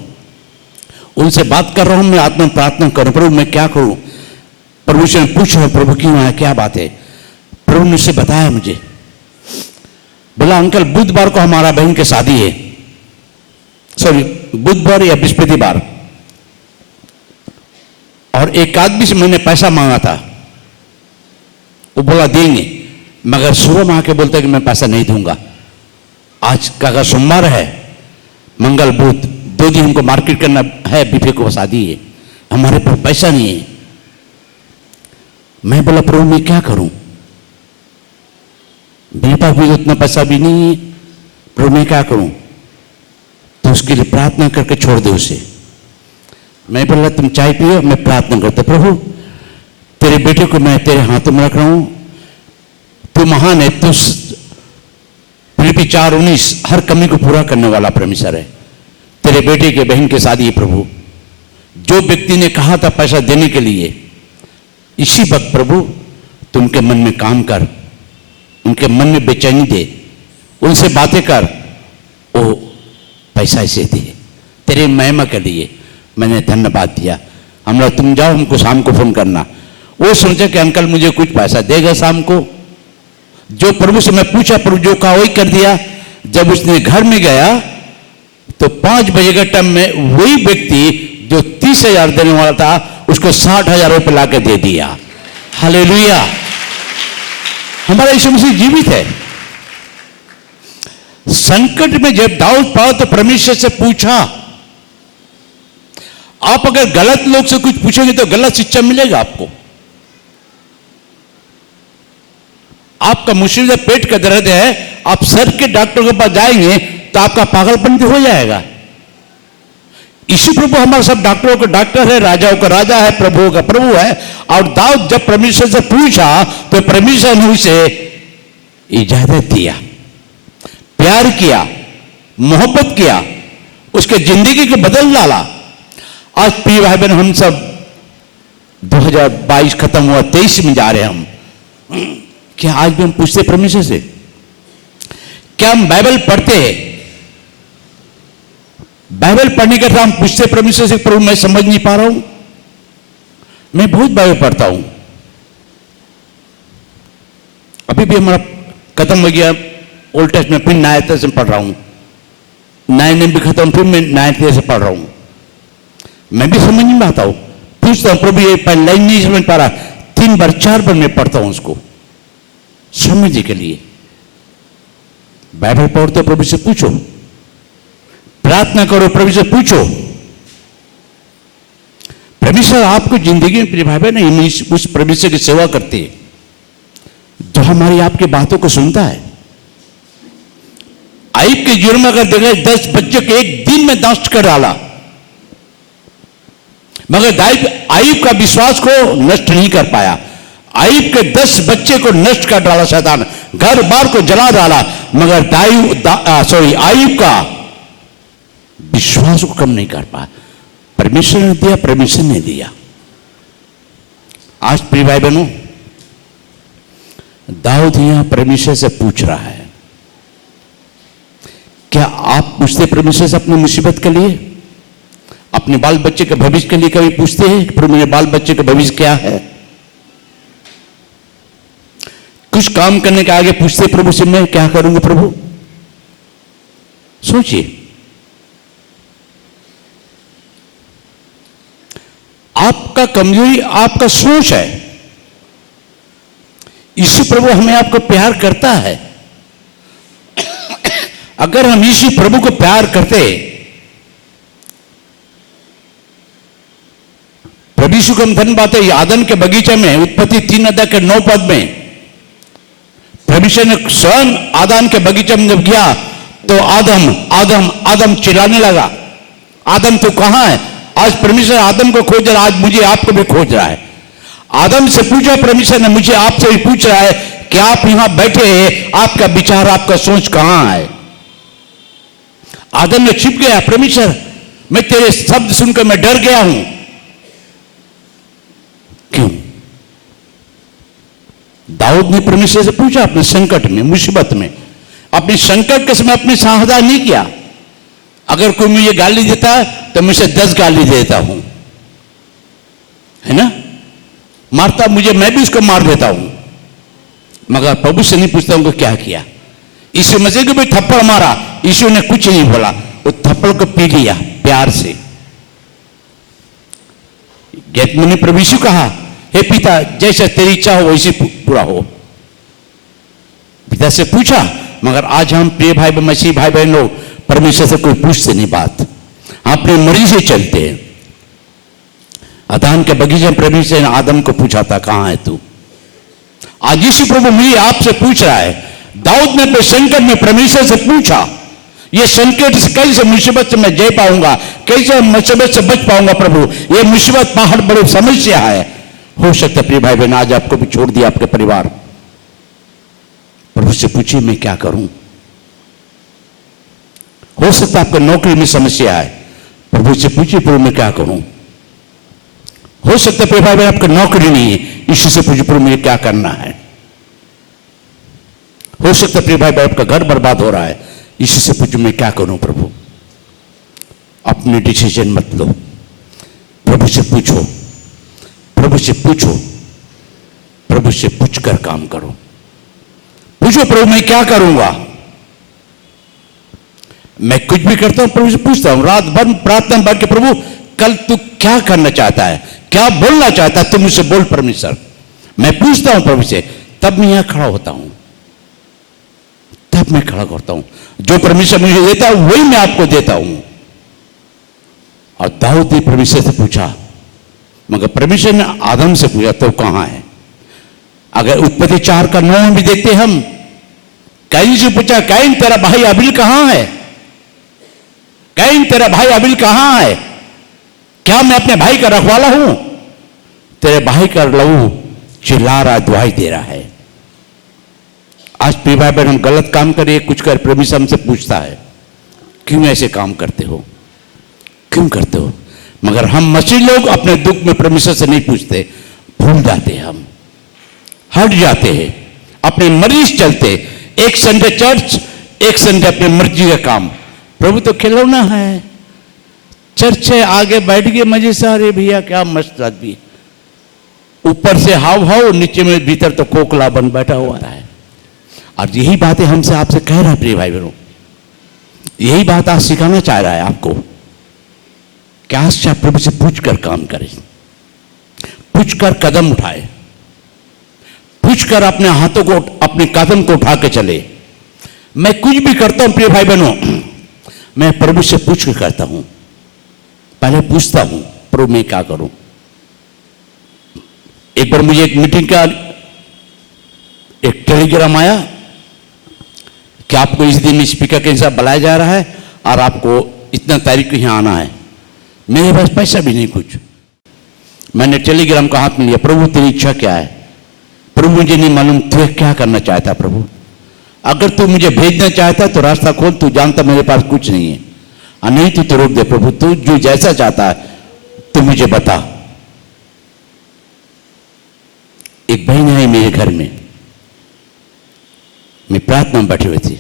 उनसे बात कर रहा हूं, मैं आत्मा प्रार्थना करूं, प्रभु मैं क्या करूं? प्रभु से पूछ रहा हूं, प्रभु क्यों आया, क्या बात है? प्रभु ने उससे बताया मुझे, बोला अंकल बुधवार को हमारा बहन की शादी है, सॉरी बुधवार या बृहस्पतिवार, और एक आदमी से मैंने पैसा मांगा था, वो बोला देंगे, मगर सुबह में आके बोलता है कि मैं पैसा नहीं दूंगा। आज का सोमवार है, मंगल बुध 2 दिन हमको मार्केट करना है, बीफे को शादी है, हमारे पास पैसा नहीं है। मैं बोला प्रभु मैं क्या करूं, मेरे पास भी उतना पैसा भी नहीं है, प्रभु मैं क्या करूं? तो उसके लिए प्रार्थना करके छोड़ दे उसे। मैं बोला तुम चाय पियो, मैं प्रार्थना करता, प्रभु तेरे बेटे को मैं तेरे हाथों में रख रहा हूं, तू महान है, तू फिलिप्पी 4:19 हर कमी को पूरा करने वाला परमेश्वर है। तेरे बेटे के बहन की शादी है प्रभु, जो व्यक्ति ने कहा था पैसा देने के लिए, इसी वक्त प्रभु तुम के मन में काम कर, उनके मन में बेचैनी दे, उनसे बातें कर, वो पैसा इसे दे तेरे महिमा के लिए। मैंने धन्यवाद दिया। हमरा तुम जाओ, हमको शाम को फोन करना। वो सोचा कि अंकल मुझे कुछ पैसा देगा शाम को। जो प्रभु से मैं पूछा, प्रभु जो कहा वही कर दिया। जब उसने घर में गया तो 5 बजे के टाइम में वही व्यक्ति जो 30,000 देने वाला था, उसको 60,000 रुपये ला के दे दिया। हालेलुया। हमारा यीशु मसीह जीवित है। संकट में जब दाऊद पाओ तो परमेश्वर से पूछा। आप अगर गलत लोग से कुछ पूछेंगे तो गलत शिक्षा मिलेगा आपको। आपका मुसीबत पेट का दर्द है, आप सर के डॉक्टर के पास जाएंगे तो आपका पागलपन हो जाएगा। इसी प्रभु हमारे सब डॉक्टरों का डॉक्टर है, राजाओं का राजा है, प्रभुओं का प्रभु है। और दाऊद जब परमेश्वर से पूछा तो परमेश्वर ने उसे इजाजत दिया, प्यार किया, मोहब्बत किया, उसके जिंदगी को बदल डाला। आज प्रिय भाई बहन, हम सब 2022 खत्म हुआ, 23 में जा रहे हैं हम। क्या आज भी हम पूछते परमेश्वर से? क्या हम बाइबल पढ़ते हैं? बाइबल पढ़ने के बाद हम पूछते परमेश्वर से, प्रभु मैं समझ नहीं पा रहा हूं। मैं बहुत बाइबल पढ़ता हूं, अभी भी हमारा खत्म हो गया ओल्ड टेस्टमेंट, फिर नया टेस्टमेंट पढ़ रहा हूं। नए नेम भी खत्म, फिर मैं नए से पढ़ रहा हूं। मैं भी समझ नहीं पाता हूं, पूछता हूं प्रभु ये लाइन नहीं समझ पा रहा, 3 बार 4 बार मैं पढ़ता हूं उसको समझने के लिए। बाइबल पढ़ते प्रभु से पूछो, प्रार्थना करो, प्रभु से पूछो। परमेश्वर आपको जिंदगी में प्रिय भाई बहन उस परमेश्वर की सेवा करते हैं जो हमारी आपकी बातों को सुनता है। आयुब के जीवन में अगर देखा 10 बच्चों के एक दिन में नष्ट कर डाला, मगर आयुब का विश्वास को नष्ट नहीं कर पाया। आयुब के 10 बच्चे को नष्ट कर डाला शैतान, घर बार को जला डाला, मगर आयुब का विश्वास को कम नहीं कर पाया। परमेश्वर ने दिया, परमेश्वर ने दिया। आज प्रिय भाई बहनों, दाऊद यहां परमेश्वर से पूछ रहा है। क्या आप पूछते परमेश्वर से अपनी मुसीबत के लिए? अपने बाल बच्चे के भविष्य के लिए कभी पूछते हैं कि प्रभु मेरे बाल बच्चे का भविष्य क्या है? कुछ काम करने के आगे पूछते प्रभु से मैं क्या करूंगा प्रभु? सोचिए, आपका कमजोरी आपका सोच है। यीशु प्रभु हमें आपको प्यार करता है। अगर हम यीशु प्रभु को प्यार करते, प्रभु यीशु को हम धन्यवाद है। आदम के बगीचे में उत्पत्ति 3:9 में परमेश्वर ने स्वयं आदम के बगीचे में जब गया तो आदम आदम आदम चिल्लाने लगा, आदम तू कहां है? आज परमेश्वर आदम को खोज रहा है, आज मुझे आपको भी खोज रहा है। आदम से पूछा परमेश्वर ने, मुझे आपसे भी पूछ रहा है कि आप यहां बैठे हैं, आपका विचार आपका सोच कहां है? आदम ने छिप गया, परमेश्वर मैं तेरे शब्द सुनकर मैं डर गया हूं। क्यों? दाऊद ने परमेश्वर से पूछा अपने संकट में, मुसीबत में, अपने संकट के समय अपने समाधान नहीं किया। अगर कोई मुझे गाली देता है तो मैं उसे 10 गाली देता हूं, है ना? मारता मुझे, मैं भी उसको मार देता हूं, मगर प्रभु से नहीं पूछता हूं कि क्या किया। यीशु मसीह को भी थप्पड़ मारा, यीशु ने कुछ नहीं बोला, वो थप्पड़ को पी लिया प्यार से। गेतसमनी प्रभु यीशु कहा, हे पिता जैसा तेरी इच्छा हो वैसे पूरा हो। पिता से पूछा, मगर आज हम प्रिय भाई मसीह भाई बहन लोग परमेश्वर से कोई पूछते नहीं बात, अपने मर्जी से चलते हैं। आदम के बगीचे में परमेश्वर ने आदम को पूछा था कहां है तू? आज यीशु प्रभु मुझे आपसे पूछ रहा है। दाऊद ने अपने संकट में परमेश्वर से पूछा, ये संकट से कैसे मुसीबत से मैं जय पाऊंगा, कैसे मुसीबत से बच पाऊंगा प्रभु? ये मुसीबत पहाड़ बड़ी समस्या है। हो सकता है प्रिय भाई बहन आज आपको भी छोड़ दिया आपके परिवार, प्रभु से पूछिए मैं क्या करूं? हो सकता है आपको नौकरी में समस्या है, प्रभु से पूछिए प्रभु मैं क्या करूं? हो सकता है प्रिय भाई बहन आपको नौकरी नहीं है, यीशु से पूछिए प्रभु मुझे क्या करना है? हो सकता है प्रिय भाई बहन आपका घर बर्बाद हो रहा है, यीशु से पूछो मैं क्या करूं प्रभु? अपने डिसीजन मत लो, प्रभु से पूछो, प्रभु से पूछो, प्रभु से पूछकर काम करो। पूछो प्रभु मैं क्या करूंगा? मैं कुछ भी करता हूं प्रभु से पूछता हूं, रात भर प्रार्थना में बैठ के प्रभु कल तू क्या करना चाहता है, क्या बोलना चाहता है, तुम मुझसे बोल परमेश्वर। मैं पूछता हूं प्रभु से, तब मैं यहां खड़ा होता हूं, तब मैं खड़ा करता हूं। जो परमेश्वर मुझे देता है वही मैं आपको देता हूं। और दाऊद ने परमेश्वर से पूछा, मगर परमेश्वर ने आदम से पूछा तो कहां है? अगर उत्पत्ति 4:9 में भी देखते हम, कैन से पूछा, कैन तेरा भाई अबील कहां है? कैन तेरा भाई अबील कहां है? क्या मैं अपने भाई का रखवाला हूं? तेरे भाई का लहू चिल्ला रहा, दुहाई दे रहा है। आज प्रिय भाई बहन हम गलत काम करिए, कुछ कर, परमेश्वर हमसे पूछता है क्यों ऐसे काम करते हो, क्यों करते हो? मगर हम मसीह लोग अपने दुख में परमेश्वर से नहीं पूछते, भूल जाते हैं, हम हट जाते हैं, अपने मर्जी से चलते। एक संडे चर्च, एक संडे अपने मर्जी का काम। प्रभु तो खिलौना है, चर्च है, आगे बैठ गए मजे से, अरे भैया क्या मस्त आदमी, ऊपर से हाव हाव, नीचे में भीतर तो कोकला बन बैठा हुआ है। और यही बातें हमसे आपसे कह रहा है प्रिय भाई बहनों, यही बात आज सिखाना चाह रहा है आपको। क्या अच्छा प्रभु से पूछकर काम करें, पूछकर कदम उठाए, पूछकर अपने हाथों को, अपने कदम को उठा के चले। मैं कुछ भी करता हूं प्रिय भाई बहनों, मैं प्रभु से पूछ के करता हूं। पहले पूछता हूं प्रभु मैं क्या करूं। एक बार मुझे एक मीटिंग का एक टेलीग्राम आया कि आपको इस दिन स्पीकर के हिसाब बुलाया जा रहा है और आपको इतना तारीख को यहां आना है। मेरे पास पैसा भी नहीं कुछ। मैंने टेलीग्राम का हाथ में लिया, प्रभु तेरी इच्छा क्या है? प्रभु मुझे नहीं मालूम तू क्या करना चाहता प्रभु, अगर तू मुझे भेजना चाहता तो रास्ता खोल, तू जानता मेरे पास कुछ नहीं है, और नहीं तो रोक दे प्रभु, तू जो जैसा चाहता है तू मुझे बता। एक बहन आई मेरे घर में, मैं प्रार्थना में बैठी हुई थी।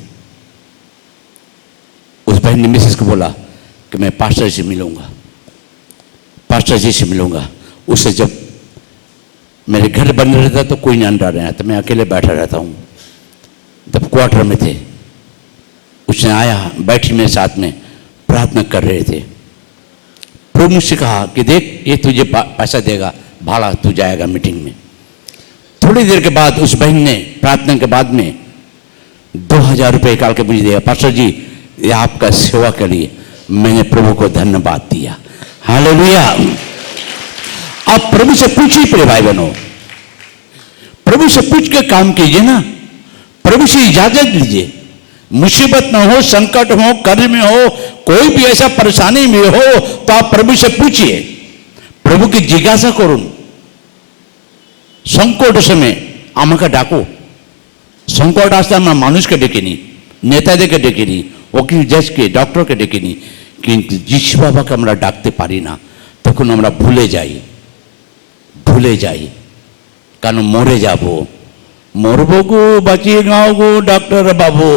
उस बहन ने मिसेस को बोला कि मैं पास्टर से मिलूंगा। पास्टर जी से मिलूंगा। उसे जब मेरे घर बन रहता तो कोई नहीं अंडा नहीं आता, मैं अकेले बैठा रहता हूँ। तब क्वार्टर में थे, उसने आया, बैठी मेरे साथ में, प्रार्थना कर रहे थे। प्रभु मुझसे कहा कि देख ये तुझे पैसा देगा, भाड़ा तू जाएगा मीटिंग में। थोड़ी देर के बाद उस बहन ने प्रार्थना के बाद में 2000 रुपये निकाल के मुझे दिया। पास्टर जी ये आपका सेवा के लिए। मैंने प्रभु को धन्यवाद दिया। हालेलुया। आप प्रभु से पूछिए प्रिय भाई बहनों, प्रभु से पूछ के काम कीजिए ना, प्रभु से इजाजत लीजिए। मुसीबत में हो, संकट हो, कर्ज में हो, कोई भी ऐसा परेशानी में हो तो आप प्रभु से पूछिए, प्रभु की जिज्ञासा करूं। संकट समय আমাকে ডাকো। संकट আসলে আমরা মানুষকে ডেকিনি, নেতাদেরকে ডেকিনি, ওকিল জজকে, ডক্টরকে ডেকিনি, কিন্তু যিশু বাবাকে আমরা ডাকতে পারি না। তখন আমরা ভুলে যাই, কারণ মরে যাব। মরবো গো, বাঁচিয়ে নাও গো ডাক্তার বাবু।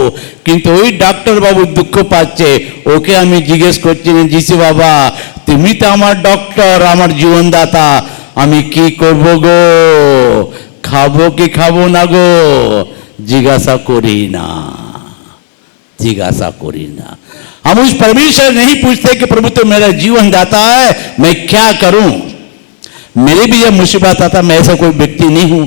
কিন্তু ওই ডাক্তার বাবু দুঃখ পাচ্ছে, ওকে আমি জিজ্ঞেস করছি না, যিশু বাবা তুমি তো আমার ডক্টর, আমার জীবনদাতা, আমি কি করব গো, খাবো কি খাবো না গো, जिज्ञासा करी ना। हम उस परमेश्वर नहीं पूछते कि प्रभु तो मेरा जीवन दाता है, मैं क्या करूं। मेरी भी जब मुसीबत आता, मैं ऐसा कोई व्यक्ति नहीं हूं,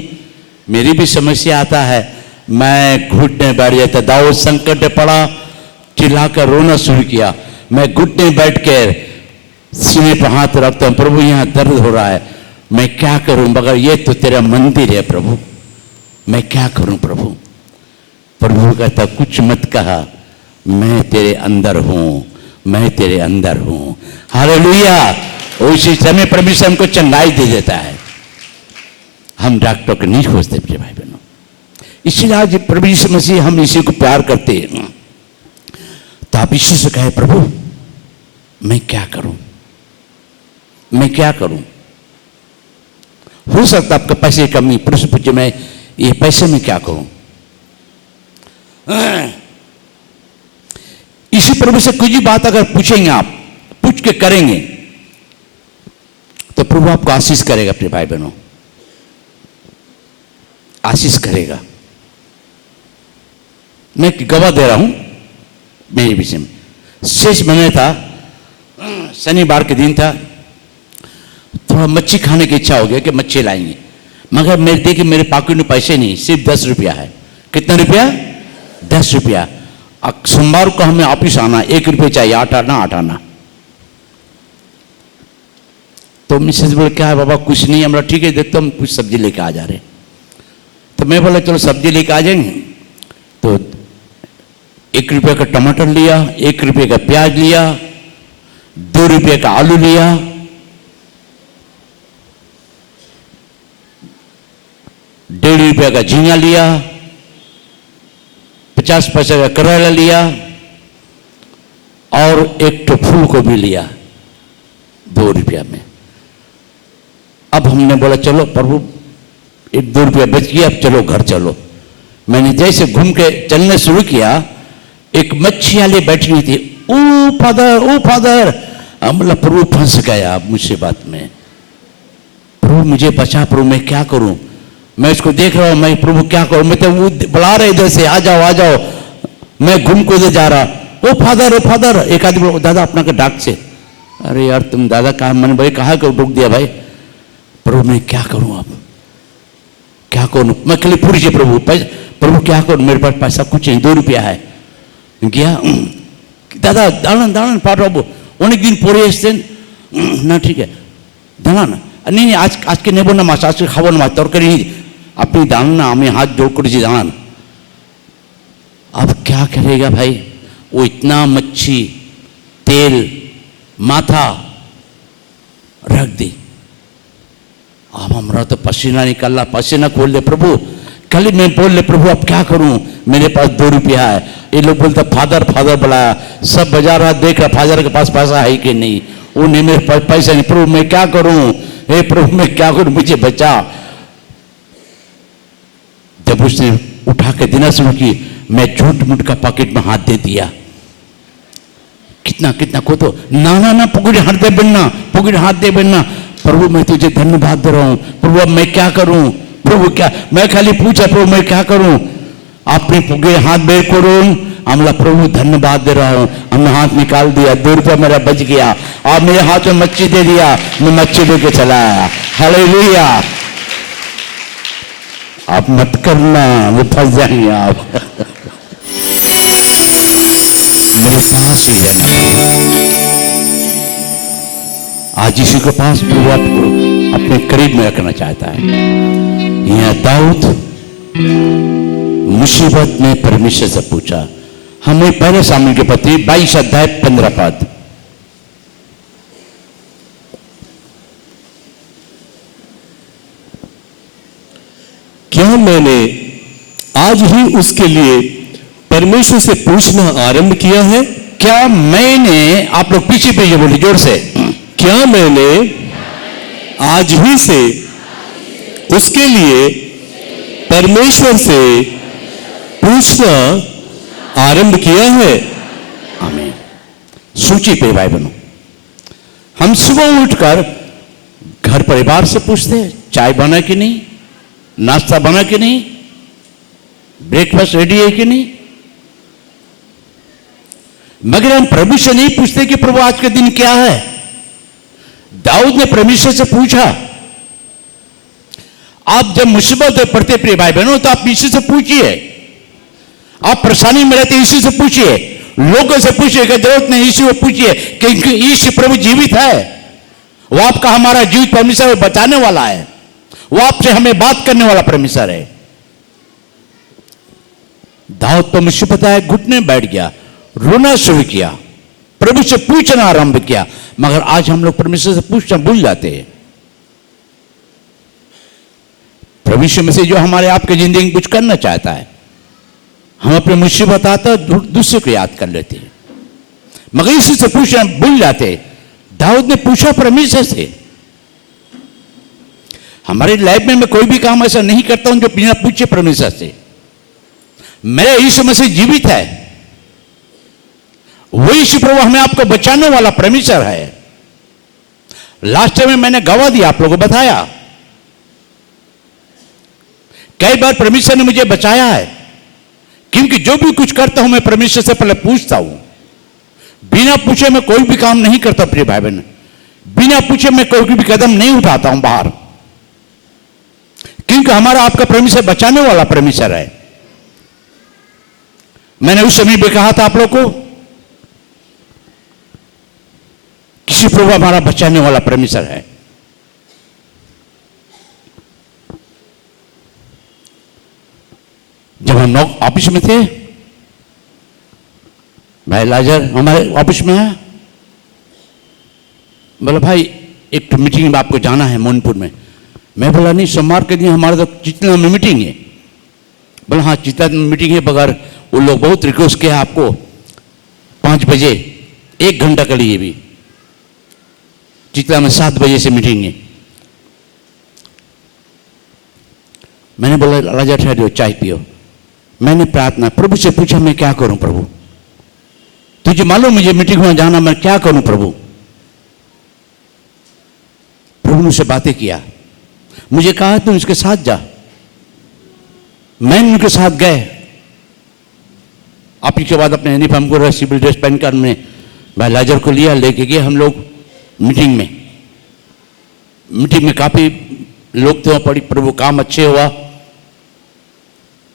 मेरी भी समस्या आता है, मैं घुटने बैठ जाता। दाऊद संकट में पड़ा, चिल्लाकर रोना शुरू किया। मैं घुटने बैठ कर सीने पर हाथ रखता हूं, प्रभु यहां दर्द हो रहा है, मैं क्या करूं, मगर ये तो तेरा मंदिर है प्रभु, मैं क्या करूं प्रभु। प्रभु कहता कुछ मत कहा, मैं तेरे अंदर हूं, मैं तेरे अंदर हूं। हालेलुया। उसी समय परमेश्वर हमको चंगाई दे देता है। हम डॉक्टर को नहीं खोजते प्रिय भाई बहनों। इसीलिए आज प्रभु यीशु मसीह हम इसी को प्यार करते हैं। तो आप यीशु से कहे प्रभु मैं क्या करूं, मैं क्या करूं। हो सकता आपका पैसे की कमी, प्रश्न पूछे मैं ये पैसे में क्या करूं। इसी प्रभु से कुछ भी बात अगर पूछेंगे, आप पूछ के करेंगे तो प्रभु आपको आशीष करेगा अपने भाई बहनों, आशीष करेगा। मैं गवाह दे रहा हूं मेरे विषय में। शेष महीने था, शनिवार के दिन था, थोड़ा मच्छी खाने की इच्छा हो गया कि मच्छी लाएंगे, मगर मेरे देखिए मेरे पॉकेट में पैसे नहीं, सिर्फ 10 रुपया है। कितना रुपया? 10 रुपया। सोमवार को हमें ऑफिस आना, 1 रुपये चाहिए, 8 आना। तो मिसेज बोले क्या है बाबा, कुछ नहीं, हमरा ठीक है देखता हूँ, कुछ सब्जी लेके आ जा रहे। तो मैं बोला चलो सब्जी लेके आ जाएंगे। तो 1 रुपये का टमाटर लिया, 1 रुपये का प्याज लिया, 2 रुपये का आलू लिया, 1.5 रुपये का झींगा लिया, 50 पैसे का करेला लिया और 1 तो फूल को भी लिया 2 रुपया में। अब हमने बोला चलो प्रभु 1-2 रुपया बच गया, अब चलो घर चलो। मैंने जैसे घूम के चलने शुरू किया, एक मच्छी वाली बैठी हुई थी, ओ फादर। बोला प्रभु फंस गया मुझसे बात में, प्रभु मुझे बचा, प्रभु मैं क्या करूं। मैं इसको देख रहा हूं, मैं प्रभु क्या करूं। मैं तो वो बुला रहे इधर से, आ जाओ। मैं घूम को इधर जा रहा, ओ फादर। एक आदमी दादा अपना का डाक से। अरे यार तुम दादा कहा, मैंने भाई कहा क्यों रोक दिया भाई। प्रभु मैं क्या करूं, अब क्या करूं। मैं खाली पूछिए प्रभु क्या करूं, मेरे पास पैसा कुछ नहीं, 2 रुपया है। गया दादा दाड़ान पाठो, अनेक दिन पड़े ना, ठीक है दाड़ान, नहीं आज के नेबो ना माছ, आज के खाबो ना माছ, तरकारी अपनी दाड़ान ना, हमें हाथ जोड़ कर दाड़ान। अब क्या करेगा भाई, वो इतना मच्छी, तेल, माथा रख दी। अब हमारा तो पसीना निकल रहा, पसीना खोल ले प्रभु। कल मैं बोल ले प्रभु अब क्या करूं, मेरे पास 2 रुपया है। ये लोग बोलते फादर बुलाया, सब बाजार रहा, देख रहा फादर के पास पैसा है कि नहीं। वो नहीं, मेरे पास पैसा नहीं। प्रभु मैं क्या करूं, हे प्रभु मैं क्या करूं, मुझे बचा। जब उसने उठा के देना शुरू की, मैं झूठ मूठ का पॉकेट में हाथ दे दिया कि कितना कितना को तो ना पुगड़ी हाथ दे बिना प्रभु मैं तुझे धन्यवाद दे रहा हूं प्रभु अब मैं क्या करूं प्रभु क्या मैं खाली पूछा प्रभु मैं क्या करूं आपने पुगे हाथ बेर करूं हमला प्रभु धन्यवाद दे रहा हूं हमने हाथ निकाल दिया 2 रुपया मेरा बच गया आप मेरे हाथ में मच्छी दे दिया मैं मच्छी लेके चला आया हालेलुया आप मत करना वो फंस जाएंगे आप मेरे पास ही रहना आज यीशु के पास प्रभु आपको अपने करीब में रखना चाहता है यहां दाऊद मुसीबत में परमेश्वर से पूछा हमें पहले सामुएल के पत्री 22 अध्याय 15 पद क्या मैंने आज ही उसके लिए परमेश्वर से पूछना आरंभ किया है क्या मैंने आप लोग पीछे पीछे बोलिए जोर से क्या मैंने आज ही से उसके लिए परमेश्वर से पूछना आरंभ किया है आमीन सूची पे भाई बहनों हम सुबह उठकर घर परिवार से पूछते हैं चाय बना कि नहीं नाश्ता बना कि नहीं ब्रेकफास्ट रेडी है कि नहीं मगर हम प्रभु से नहीं पूछते कि प्रभु आज का दिन क्या है दाऊद ने परमेश्वर से पूछा आप जब मुसीबत में पड़ते प्रिय भाई बहनों तो आप यीशु से पूछिए आप परेशानी में रहते यीशु से पूछिए लोगों से पूछिए कि जरूरत नहीं यीशु से पूछिए क्योंकि यीशु प्रभु जीवित है वो आपका हमारा जीवित परमेश्वर बचाने वाला है वो आपसे हमें बात करने वाला परमेश्वर है दाऊद तो मुसीबत है घुटने बैठ गया रोना शुरू किया प्रभु से पूछना आरंभ किया मगर आज हम लोग परमेश्वर से पूछना भूल जाते हैं प्रभु में से जो हमारे आपके जिंदगी में कुछ करना चाहता है हम अपने मुसीबत आता दूसरे को याद कर लेते हैं मगर इसी से पूछना भूल जाते दाऊद ने पूछा परमेश्वर से हमारे लाइफ में मैं कोई भी काम ऐसा नहीं करता हूं जो बिना पूछे परमेश्वर से मेरा यीशु मसीह जीवित है वो यीशु प्रभु हमें आपको बचाने वाला परमेश्वर है लास्ट टाइम में मैंने गवाह दिया आप लोगों को बताया कई बार परमेश्वर ने मुझे बचाया है क्योंकि जो भी कुछ करता हूं मैं परमेश्वर से पहले पूछता हूं बिना पूछे मैं कोई भी काम नहीं करता प्रिय भाई बहन बिना पूछे मैं कोई भी कदम नहीं उठाता हूं बाहर क्योंकि हमारा आपका परमेश्वर बचाने वाला परमेश्वर है मैंने उस समय भी कहा था आप लोग को किसी प्रभु हमारा बचाने वाला परमेश्वर है जब हम ऑफिस में थे भाई लाजर हमारे ऑफिस में है बोला भाई एक मीटिंग में आपको जाना है मोहनपुर में मैं बोला नहीं सोमवार के दिन हमारा तो चितना में मीटिंग है बोला हाँ चितना में मीटिंग है बगैर वो लोग बहुत रिक्वेस्ट किया आपको 5 बजे 1 घंटा के लिए भी चितला में 7 बजे से मीटिंग है मैंने बोला राजा ठहरो चाय पियो मैंने प्रार्थना प्रभु से पूछा मैं क्या करूं प्रभु तुझे मालूम मुझे मीटिंग में जाना मैं क्या करूं प्रभु प्रभु ने उनसे बातें किया मुझे कहा तुम उसके साथ जा मैंने उनके साथ गए आप के बाद अपने यूनिफॉर्म को सिविल ड्रेस पहन कर हमने भाई लाजर को लिया लेके गए हम लोग मीटिंग में काफी लोग थे पड़ी प्रभु काम अच्छे हुआ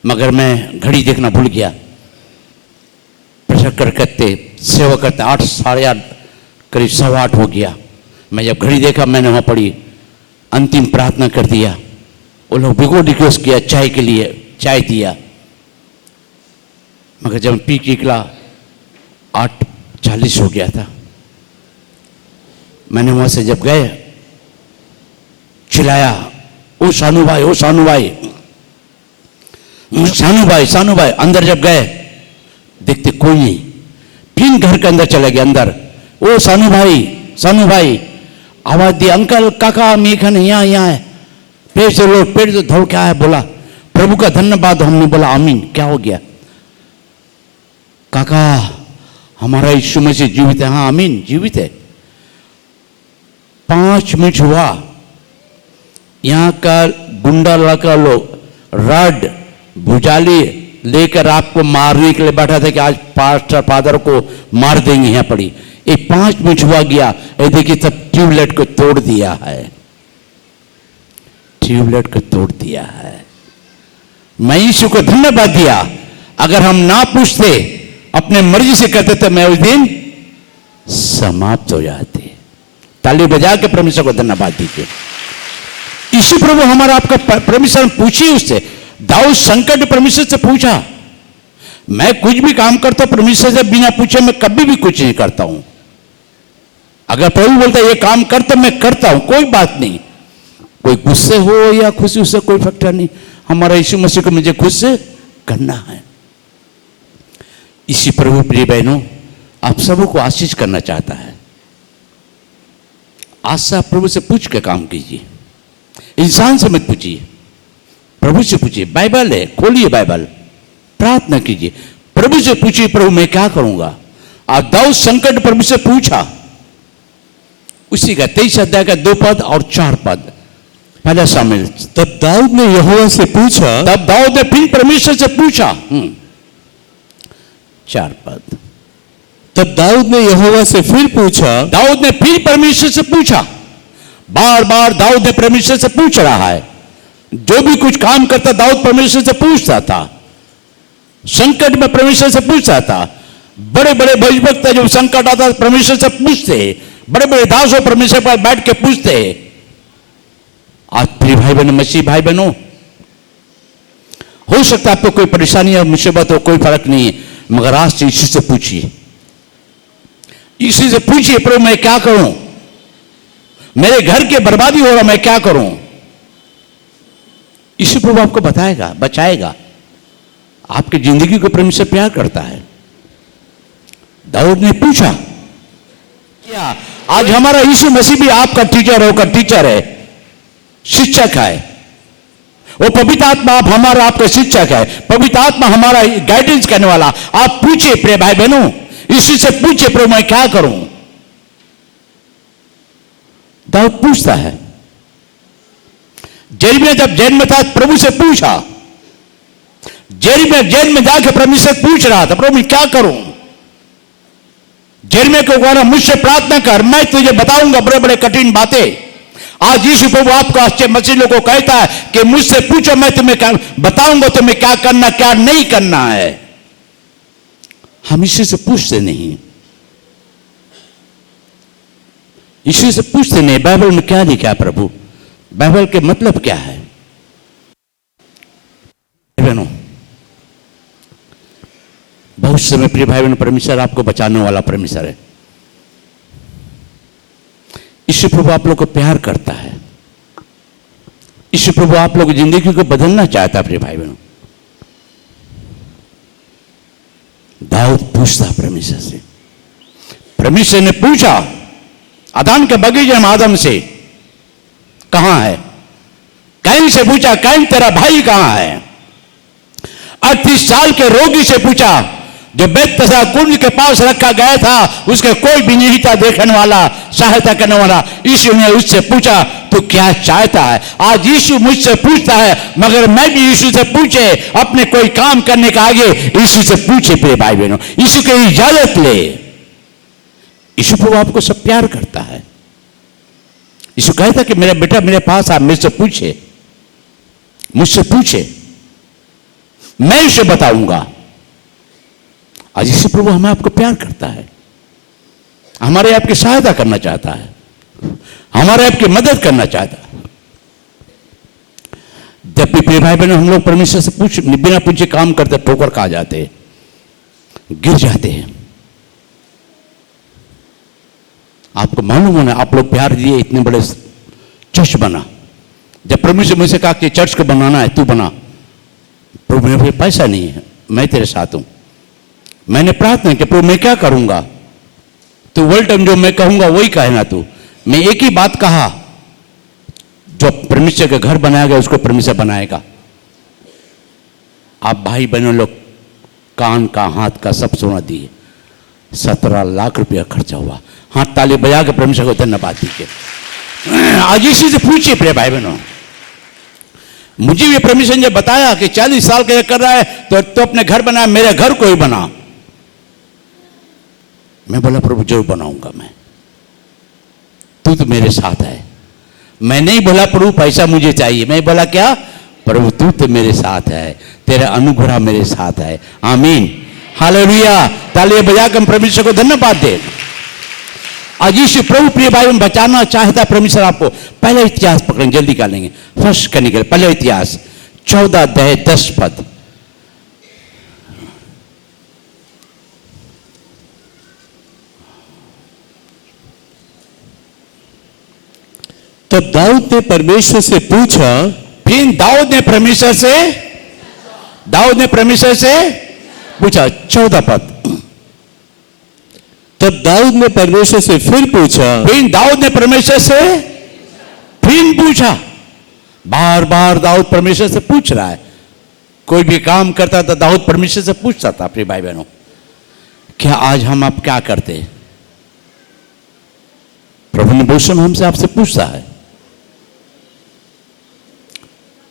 मगर मैं घड़ी देखना भूल गया प्रसंग करते सेवा करते 8 साढ़े 8 करीब 8:15 हो गया मैं जब घड़ी देखा मैंने वहां पड़ी अंतिम प्रार्थना कर दिया वो लोग बिल्कुल रिक्वेस्ट किया चाय के लिए चाय दिया मगर जब पी के निकला 8:40 हो गया था मैंने वहां से जब गए चिल्लाया ओ सानू भाई सानू भाई अंदर जब गए देखते कोई नहीं फिर घर के अंदर चले गए अंदर ओ सानू भाई आवाज दी अंकल काका मीखन यहाँ है पेट से धो क्या है बोला प्रभु का धन्यवाद हमने बोला आमीन क्या हो गया काका हमारा यीशु मसीह जीवित है। हाँ आमीन, जीवित है। 5 मिनट हुआ, यहाँ का गुंडा लड़का लोग रड भुजाली लेकर आपको मारने के लिए बैठा था कि आज पास्टर फादर को मार देंगे यहाँ पड़ी। ये 5 मिनट हुआ गया, ये देखिए तब ट्यूबलाइट को तोड़ दिया है, ट्यूबलाइट को तोड़ दिया है। मैं यीशु को धन्यवाद दिया। अगर हम ना पूछते, अपने मर्जी से करते तो मैं उस दिन समाप्त हो जाते। ताली बजा के परमेश्वर को धन्यवाद दीजिए। यीशु प्रभु हमारा आपका परमेश्वर पूछिए उससे। दाऊद संकट परमेश्वर से पूछा। मैं कुछ भी काम करता हूं परमेश्वर से बिना पूछे मैं कभी भी कुछ नहीं करता हूं। अगर प्रभु बोलता है ये काम कर तो मैं करता हूं, कोई बात नहीं। कोई गुस्से हो या खुशी, उससे कोई फैक्टर नहीं। हमारा यीशु मसीह को मुझे खुद से करना है। इसी प्रभु प्रिय बहनों, आप सबको आशीष करना चाहता है। आज से आप प्रभु से पूछ के काम कीजिए। इंसान से मत पूछिए, प्रभु से पूछिए। बाइबल है, खोलिए बाइबल, प्रार्थना कीजिए, प्रभु से पूछिए प्रभु मैं क्या करूंगा। आज दाऊद संकट प्रभु से पूछा। उसी का 23 अध्याय का 2 पद और 4 पद पहले शामिल। तब दाऊद ने यहोवा से पूछा, तब दाऊद ने फिर परमेश्वर से पूछा। 4 पद। तब दाऊद ने यहोवा से फिर पूछा, दाऊद ने फिर परमेश्वर से पूछा। बार बार दाऊद ने परमेश्वर से पूछ रहा है। जो भी कुछ काम करता दाऊद परमेश्वर से पूछता था। संकट में परमेश्वर से पूछता था। बड़े बड़े भविष्यवक्ता जब संकट आता परमेश्वर से पूछते, बड़े बड़े दासों परमेश्वर पर बैठ के पूछते। आज प्रिय भाई बहनों, मसीह भाई बहनों, हो सकता है आपको कोई परेशानी या मुसीबत हो, कोई फर्क नहीं है, मगर आज से यीशु से पूछिए। यीशु से पूछिए प्रभु मैं क्या करूं, मेरे घर की बर्बादी हो रहा, मैं क्या करूं। यीशु प्रभु आपको बताएगा, बचाएगा। आपकी जिंदगी को परमेश्वर प्यार करता है। दाऊद ने पूछा क्या। आज हमारा यीशु मसीह भी आपका टीचर होकर टीचर है, शिक्षक है। वो पवित्र आत्मा आप हमारा आपका शिक्षक है। पवित्र आत्मा हमारा गाइडेंस करने वाला। आप पूछिए प्रिय भाई बहनों, यीशु से पूछिए प्रभु मैं क्या करूं। दाऊद पूछता है। जेल जब जेल में था प्रभु से पूछा। जेल में जाकर परमेश्वर पूछ रहा था प्रभु मैं क्या करूं। जेल में क्यों कहना, मुझसे प्रार्थना कर, मैं तुझे बताऊंगा बड़े बड़े कठिन बातें। आज यीशु प्रभु आपको अच्छे मसीह लोगों को कहता है कि मुझसे पूछो, मैं तुम्हें बताऊंगा तुम्हें क्या करना क्या नहीं करना है। हम यीशु से पूछते नहीं, यीशु से पूछते नहीं बाइबल में क्या लिखा है प्रभु, बाइबल के मतलब क्या है। बहनों, बहुत समय प्रिय भाई बहनों, परमेश्वर आपको बचाने वाला परमेश्वर है। यीशु प्रभु आप लोग को प्यार करता है। यीशु प्रभु आप लोग की जिंदगी को बदलना चाहता है। प्रिय भाई बहनों, दाऊद पूछता परमेश्वर से। परमेश्वर ने पूछा आदम के बगीचे में आदम से कहां है। कैन से पूछा, कैन तेरा भाई कहां है। 38 साल के रोगी से पूछा, जो बेतसा कुंड के पास रखा गया था, उसके कोई भी नहीं था देखने वाला, सहायता करने वाला। यीशु ने उससे पूछा तू क्या चाहता है। आज यीशु मुझसे पूछता है, मगर मैं भी यीशु से पूछे अपने कोई काम करने का आगे यीशु से पूछे। प्रिय भाई बहनों, यीशु की इजाजत ले। यीशु प्रभु आपको सब प्यार करता है। यीशु कहता कि मेरा बेटा मेरे पास आ, मुझसे पूछे, मुझसे पूछे, मैं इसे बताऊंगा। आज यीशु प्रभु हमें आपको प्यार करता है, हमारे आपकी सहायता करना चाहता है, हमारे आपकी मदद करना चाहता है। जब भी प्रिय भाई बहनों हम लोग परमेश्वर से पूछ बिना पूछे काम करते, ठोकर खा जाते हैं, गिर जाते हैं। आपको मालूम होना, आप लोग प्यार दिए, इतने बड़े चर्च बना। जब परमेश्वर मुझसे कहा कि चर्च को बनाना है, तू बना। प्रभु मेरे पास पैसा नहीं है, मैं तेरे साथ हूं। मैंने प्रार्थना की प्रभु मैं क्या करूंगा, तू वर्ल्ड टाइम जो मैं कहूंगा वही कहना तू। मैं एक ही बात कहा, जो परमेश्वर का घर बनाया गया उसको परमेश्वर बनाएगा। आप भाई बहनों लोग कान का हाथ का सब सोना दिए। 17 लाख रुपया खर्चा हुआ। हाँ, ताली बजा के परमेश्वर को धन्यवाद दीजिए। आज इसी से पूछिए प्रिय भाई बहनों, मुझे भी परमेश्वर ने बताया कि 40 साल के कर रहा है तो अपने घर बना, मेरे घर को ही बना। मैं बोला प्रभु जरूर बनाऊंगा मैं, तू तो मेरे साथ है। मैं नहीं बोला प्रभु पैसा मुझे चाहिए, मैं बोला क्या प्रभु तू तो मेरे साथ है, तेरा अनुग्रह मेरे साथ है। आमीन, हालेलुया। तालियां बजाकर हम परमेश्वर को धन्यवाद दे। आज यीशु प्रभु प्रिय भाई में बचाना चाहता परमेश्वर आपको। पहला इतिहास पकड़ें, जल्दी कर लेंगे। फर्स्ट करने के लिए पहला इतिहास 14 अध्याय 10 पद। तब दाऊद ने परमेश्वर से पूछा, फिर दाऊद ने परमेश्वर से पूछा। 14 पद। तब दाऊद ने परमेश्वर से फिर पूछा, फिर दाऊद ने परमेश्वर से फिर पूछा। बार बार दाऊद परमेश्वर से पूछ रहा है। कोई भी काम करता था दाऊद परमेश्वर से पूछता था। प्रिय भाई बहनों, क्या आज हम आप क्या करते हैं? प्रभु ने बहुत समय हमसे आपसे पूछता है।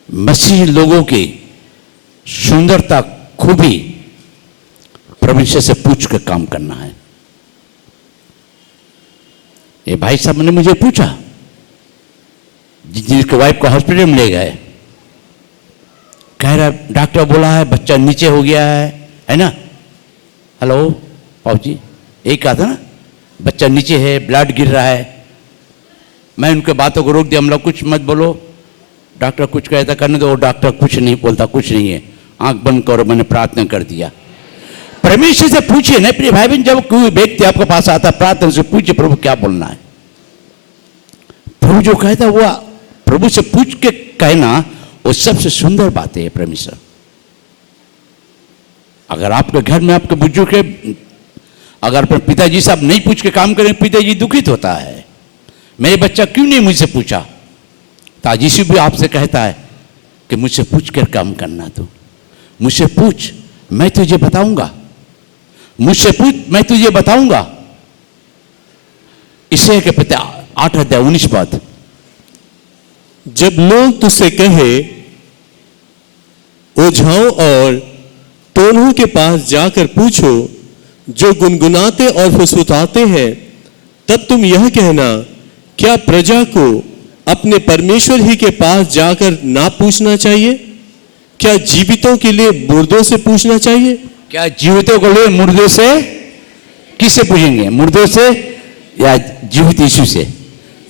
मसीह लोगों की सुंदरता खूबी परमेश्वर से पूछ कर काम करना है। ये भाई साहब ने मुझे पूछा, जिसके वाइफ को हॉस्पिटल में ले गए, कह रहा डॉक्टर बोला है बच्चा नीचे हो गया है ना। हेलो पापा जी, यही कहा था ना, बच्चा नीचे है, ब्लड गिर रहा है। मैं उनके बातों को रोक दिया, हम लोग कुछ मत बोलो, डॉक्टर कुछ कहता करने दो। डॉक्टर कुछ नहीं बोलता, कुछ नहीं है, आंख बंद करो। मैंने प्रार्थना कर दिया। परमेश्वर से पूछिए ना प्रिय भाई बहन, जब कोई व्यक्ति आपके पास आता प्रार्थना से पूछिए प्रभु क्या बोलना है। प्रभु जो कहता है वो प्रभु से पूछ के कहना वो सबसे सुंदर बात है। परमेश्वर, अगर आपके घर में आपके बुजुर्ग के अगर अपने पिताजी साहब नहीं पूछ के काम करें, पिताजी दुखित होता है, मेरे बच्चा क्यों नहीं मुझसे पूछा। तो आज यीशु भी आपसे कहता है कि मुझसे पूछ कर काम करना। तो मुझसे पूछ, मैं तुझे बताऊंगा। मुझसे पूछ, मैं तुझे बताऊंगा। इसे के पिता 8 अध्याय 19 पद। जब लोग तुझसे कहे ओझाओं और टोनों के पास जाकर पूछो जो गुनगुनाते और फुसफुसाते हैं, तब तुम यह कहना, क्या प्रजा को अपने परमेश्वर ही के पास जाकर ना पूछना चाहिए? क्या जीवितों के लिए मुर्दों से पूछना चाहिए? क्या जीवितों को लिए मुर्दों से? किससे पूछेंगे? मुर्दों से या जीवित यीशु से?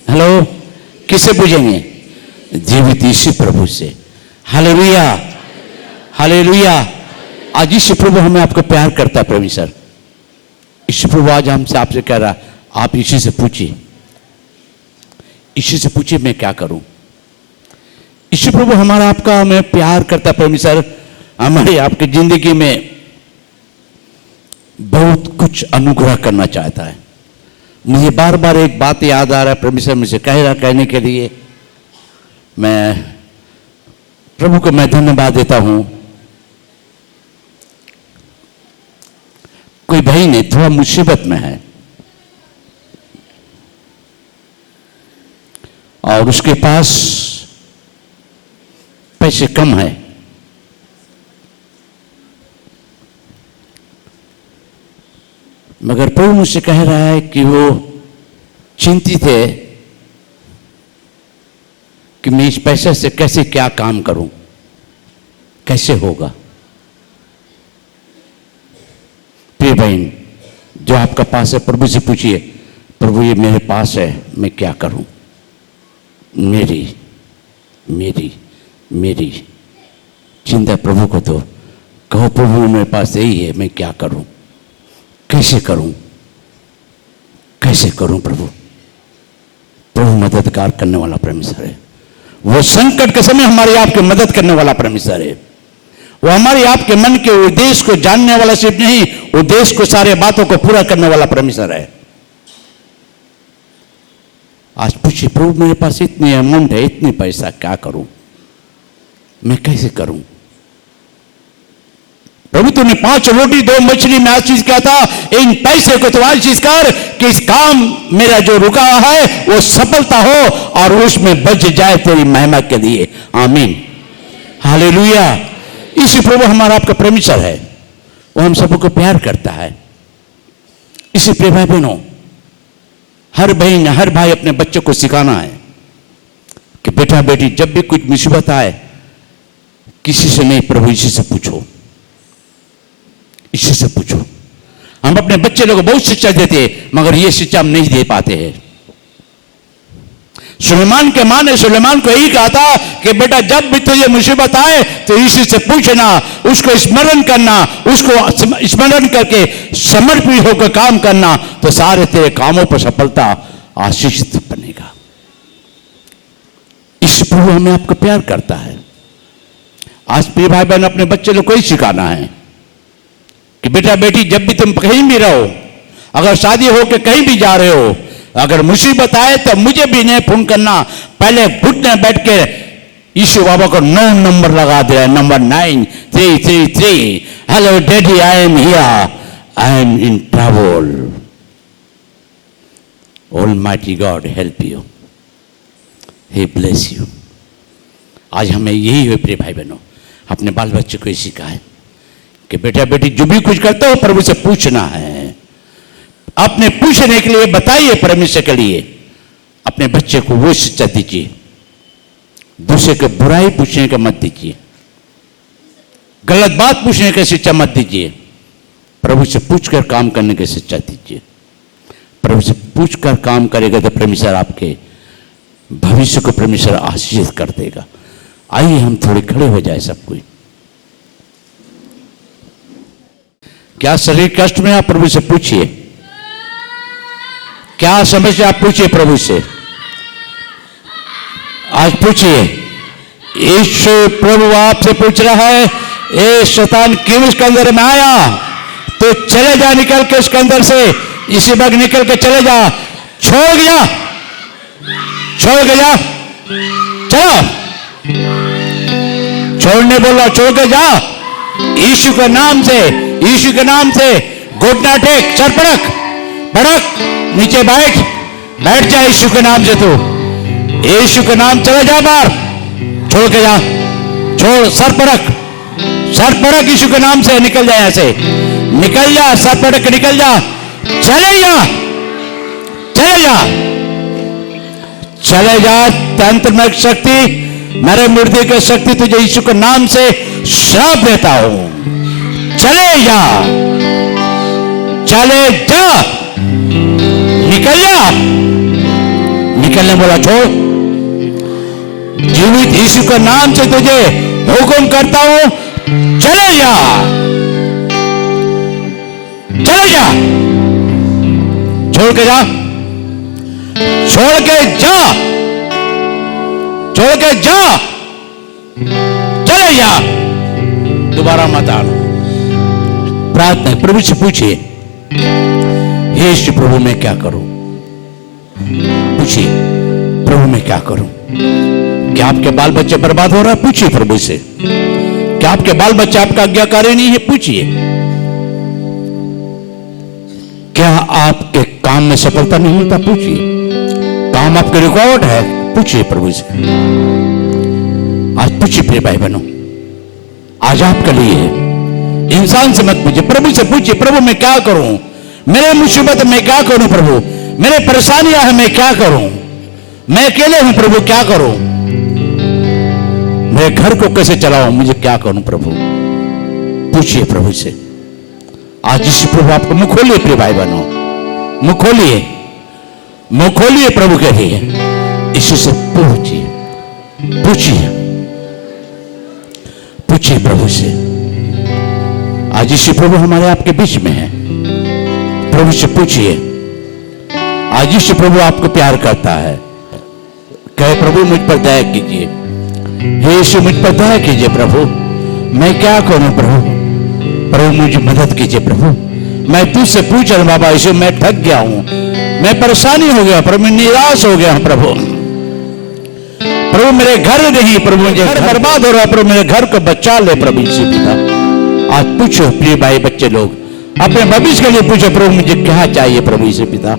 हेलो, किससे पूछेंगे? जीवित यीशु प्रभु से। Hallelujah, hallelujah. आज यीशु प्रभु हमें आपको प्यार करता है। परमेश्वर यीशु प्रभु आज हमसे आपसे कह रहा, आप यीशु से पूछिए, यीशु से पूछिए मैं क्या करूं। यीशु प्रभु हमारा आपका हमें प्यार करता। परमेश्वर हमारी आपकी जिंदगी में बहुत कुछ अनुग्रह करना चाहता है। मुझे बार बार एक बात याद आ रहा है, परमेश्वर मुझे कह रहा कहने के लिए। मैं प्रभु को मैं धन्यवाद देता हूं। कोई भाई ने थोड़ा मुसीबत में है और उसके पास पैसे कम है, मगर प्रभु मुझसे कह रहा है कि वो चिंतित है कि मैं इस पैसे से कैसे क्या काम करूं, कैसे होगा। प्रिय बहन, जो आपका पास है प्रभु से पूछिए, प्रभु ये मेरे पास है, मैं क्या करूं। मेरी मेरी मेरी चिंता प्रभु को दो। कहो प्रभु मेरे पास यही है, मैं क्या करूं, कैसे करूं, कैसे करूं। प्रभु प्रभु मददगार करने वाला परमेश्वर है। वो संकट के समय हमारी आपकी मदद करने वाला परमेश्वर है। वो हमारी आपके मन के उद्देश्य को जानने वाला सिर्फ नहीं, उद्देश्य को सारे बातों को पूरा करने वाला परमेश्वर है। आज पूछिए प्रभु मेरे पास इतनी अमाउंट है, इतनी पैसा, क्या करूं, मैं कैसे करूं। प्रभु तूने 5 रोटी 2 मछली में आशीष किया था, इन पैसे को तो आशीष कर कि इस काम मेरा जो रुका है वो सफलता हो और उसमें बच जाए तेरी महिमा के लिए। आमीन, हालेलुया। इसी प्रभु हमारा आपका परमेश्वर है, वो हम सबको प्यार करता है। इसी प्रिय भाई बहनों, हर बहन हर भाई अपने बच्चों को सिखाना है कि बेटा बेटी जब भी कुछ मुसीबत आए किसी से नहीं, प्रभु इसी से पूछो, इसी से पूछो। हम अपने बच्चे लोगों को बहुत शिक्षा देते हैं मगर ये शिक्षा हम नहीं दे पाते हैं। सुलेमान के मां ने सुलेमान को यही कहा था कि बेटा जब भी तुझे मुसीबत आए तो इसी से पूछना, उसको स्मरण करना, उसको स्मरण करके समर्पित होकर काम करना, तो सारे तेरे कामों पर सफलता आशीषित बनेगा। इस प्रभु हमें आपको प्यार करता है। आज प्रिय भाई बहन अपने बच्चे लोग को ही सिखाना है कि बेटा बेटी जब भी तुम कहीं भी रहो, अगर शादी होकर कहीं भी जा रहे हो, अगर मुसीबत आए तो मुझे भी नहीं फोन करना, पहले घुटने बैठ के यीशु बाबा को 9 नंबर लगा दे, number 9333। Hello daddy, I am here, I am in trouble, almighty God help you, he bless you. आज हमें यही है प्रिय भाई बहनों, अपने बाल बच्चे को इसी का है कि बेटा बेटी जो भी कुछ करते हो प्रभु से पूछना है। अपने पूछने के लिए बताइए परमेश्वर के लिए, अपने बच्चे को वो शिक्षा दीजिए, दूसरे के बुराई पूछने का मत दीजिए, गलत बात पूछने की शिक्षा मत दीजिए, प्रभु से पूछकर काम करने की शिक्षा दीजिए। प्रभु से पूछकर काम करेगा तो परमेश्वर आपके भविष्य को परमेश्वर आशीष कर देगा। आइए हम थोड़े खड़े हो जाए सब कोई। क्या शरीर कष्ट में आप प्रभु से पूछिए, क्या समस्या आप पूछिए प्रभु से, आज पूछिए। यीशु प्रभु आपसे पूछ रहा है, ए शैतान क्यों इसके अंदर में आया, तो चले जा, निकल के इसके अंदर से, इसी वक्त निकल के चले जा, छोड़ गया, छोड़ गया, चलो, छोड़ने बोला, छोड़ के जा, यीशु के नाम से, यीशु के नाम से घुटना टेक, सर पड़क, पड़क, नीचे बैठ, बैठ जा यीशु के नाम से, तू यीशु के नाम चले जा बाहर, छोड़ के जा, छोड़, सर पड़क, सर पड़क, यीशु के नाम से निकल जा, यहां से निकल जा, सर पड़क निकल जा, चले जा, चले जा, चले जा। तंत्र में शक्ति, मेरे मूर्ति की शक्ति तुझे यीशु के नाम से श्राप देता हूं, चले जा, चले जा, निकल जा, निकलने बोला, छोड़। जीवित यीशु के नाम से तुझे हुक्म करता हूं, चले जा, चले जा, छोड़ के जा, छोड़ के जा, छोड़ के जा, चले जा, दोबारा मत आना। प्रार्थना प्रभु से पूछिए, हे यीशु प्रभु मैं क्या करूं, पूछिए प्रभु मैं क्या करूं। क्या आपके बाल बच्चे बर्बाद हो रहा है, पूछिए प्रभु से। क्या आपके बाल बच्चे आपका आज्ञाकारी नहीं है, पूछिए। क्या आपके काम में सफलता नहीं मिलता, पूछिए। काम आपके रिकॉर्ड है, पूछिए प्रभु से। आज पूछिए प्रिय भाई बहनों, आज आपके लिए है, इंसान से मत पूछिए, प्रभु से पूछिए, प्रभु मैं क्या करूं, मेरे मुसीबत में क्या करूं प्रभु, मेरे परेशानियां हैं मैं क्या करूं, मैं अकेले हूं प्रभु क्या करूं, मेरे घर को कैसे चलाऊं, मुझे क्या करूं प्रभु, पूछिए प्रभु से। आज इसी प्रभु आपको मुंह खोलिए प्रिय भाई बहनों, मुंह खोलिए, मुंह खोलिए प्रभु के लिए, इसी से पूछिए, पूछिए, पूछिए प्रभु से। आज इसी प्रभु हमारे आपके बीच में है, प्रभु से पूछिए। आज इसी प्रभु आपको प्यार करता है, कहे प्रभु मुझ पर दया कीजिए, हे यीशु मुझ पर दया कीजिए प्रभु, मैं क्या करूं प्रभु, प्रभु मुझे मदद कीजिए प्रभु, मैं तुझसे पूछ रहा बाबा यीशु, मैं थक गया हूं, मैं परेशानी हो गया प्रभु, मैं निराश हो गया प्रभु, प्रभु मेरे घर नहीं प्रभु, मुझे घर बर्बाद हो रहा है प्रभु, मेरे घर को बचा ले प्रभु यीशु पिता। आज पूछो प्रिय भाई बच्चे लोग, अपने भविष्य के लिए पूछो प्रभु मुझे क्या चाहिए प्रभु से पिता,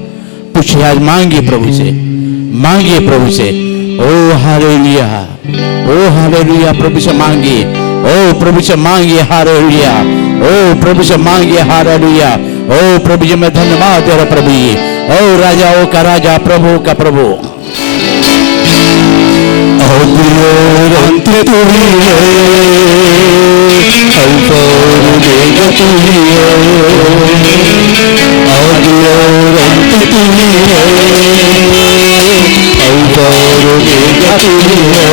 पूछिए आज, मांगिए प्रभु से, मांगिए प्रभु से। ओ हालेलुया, ओ हालेलुया, प्रभु से मांगिए, ओ प्रभु से मांगिए, हालेलुया, ओ प्रभु से मांगिए, हालेलुया। ओ प्रभु जी मैं धन्यवाद दे रहा प्रभु जी, ओ राजाओं का राजा, प्रभु का प्रभु। अंत तू ही है, अल्फा और ओमेगा तू ही है, आदि और अंत तू ही है, अल्फा और ओमेगा तू ही है,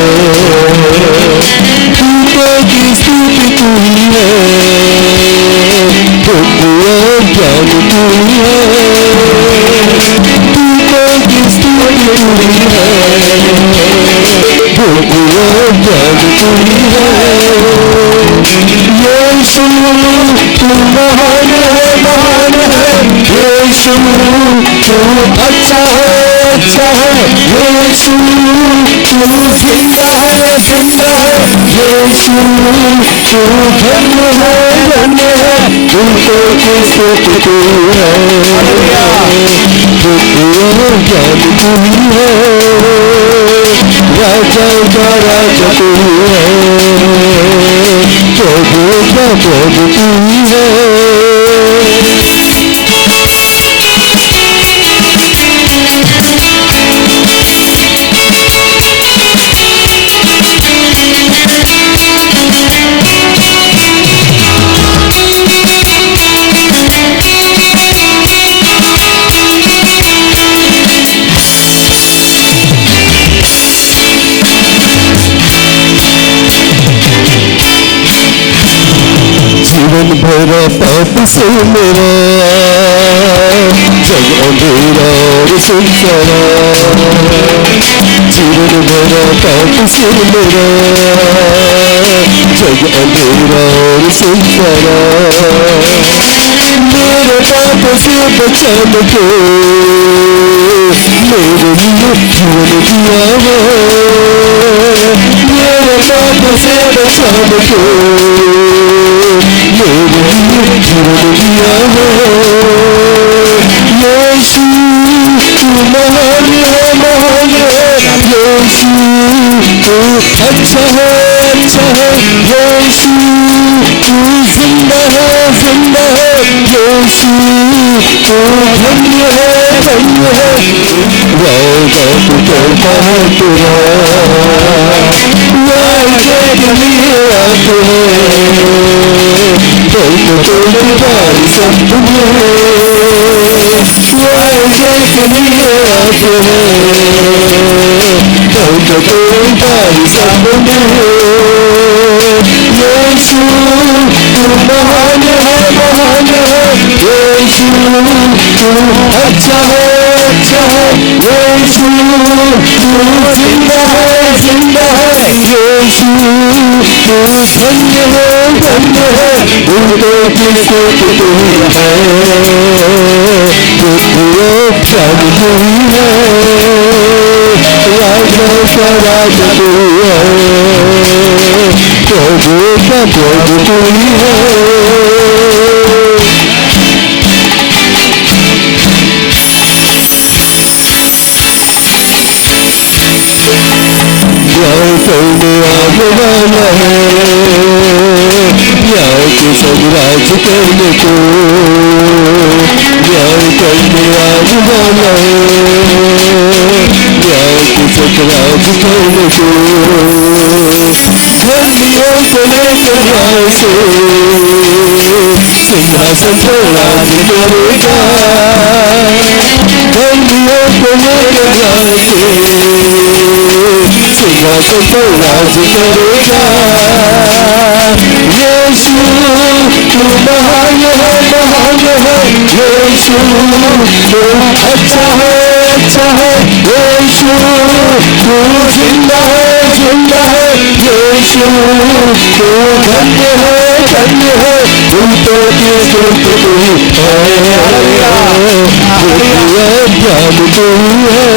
तूने की स्तुति तू ही है, बुद्धि और ज्ञान तू ही है, तूने की स्तुति तू ही है, यीशु तू महान है, महान है, यीशु तू अच्छा है, अच्छा है, यीशु तू जिंदा है, जिंदा है, यीशु तू धन्य है, धन्य है, उनको किसको तू है, ज्ञान तू ही है, राजा का राजा तू है, प्रभु का प्रभु तू है। जीवन भरा पाप से मेरा जग अंधेरा और संसारा, जीवन भरा पाप से मेरा जग अंधेरा और संसारा, मेरे पाप से बचाने को मेरे लिए जीवन दिया है, मेरे पाप से बचाने को मेरे लिए जीवन दिया है, यीशु तू महान है, महान है, यीशु तू अच्छा है, अच्छा है, यीशु तू जिंदा है, जिंदा है, यीशु तू धन्य है, धन्य है, वादा तू करता है तेरा, वादे के लिए आते हैं, तोड़ने वाली सब तुम्हें, वादे के लिए आते हैं, तोड़ने वाली सब तुम्हें, यीशु तू महान है, महान है, यीशु तू अच्छा है, अच्छा है, यीशु तू जिंदा है, जिंदा है, यीशु तू धन्य है, धन्य है, उनको किसको तू है, बुद्धि ज्ञान तू है, राजा का राजा तू है, प्रभु का प्रभु तू है। न्याय करने आने वाला है, न्याय के सब राज करने को, न्याय करने आने वाला है, न्याय के सब राज करने को, धर्मियों को लेकर न्याय से सिंहासन पर राज करेगा, धर्मियों को लेकर न्याय से सिंहासन पर राज करेगा, यीशु तू महान है, महान है, यीशु तू अच्छा है, अच्छा है, यीशु तू जिंदा है, जिंदा है, यीशु तू धन्य है, धन्य है, उनको किसको तू है, ज्ञान तू है,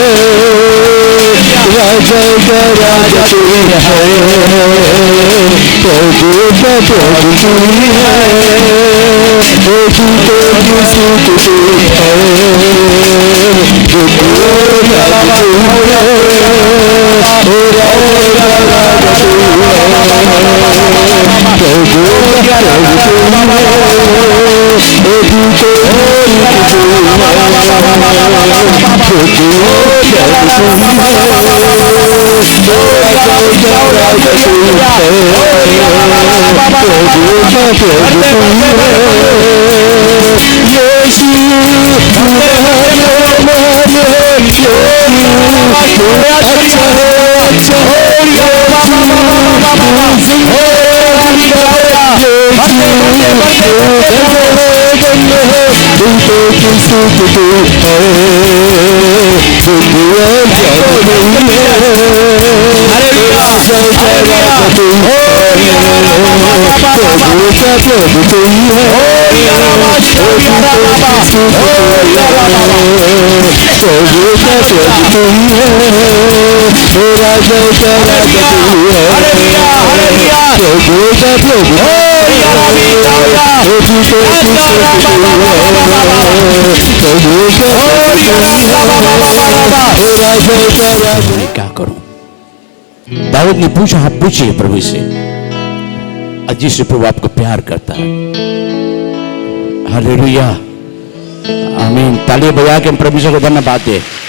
राजा जय जय राजा तू ही है, प्रभु का प्रभु तू ही है, ओ जीतो की सुख तू है, जो तू राजा तू है, ओ राजा राजा तू है, प्रभु का प्रभु तू है, ओ जीतो क्या करूं? दाऊद ने पूछा, आप पूछिए प्रभु से, जिससे प्रभु आपको प्यार करता है। हालेलुया, आमीन। ताली बजा के हम प्रभु से को धन्यवाद दे।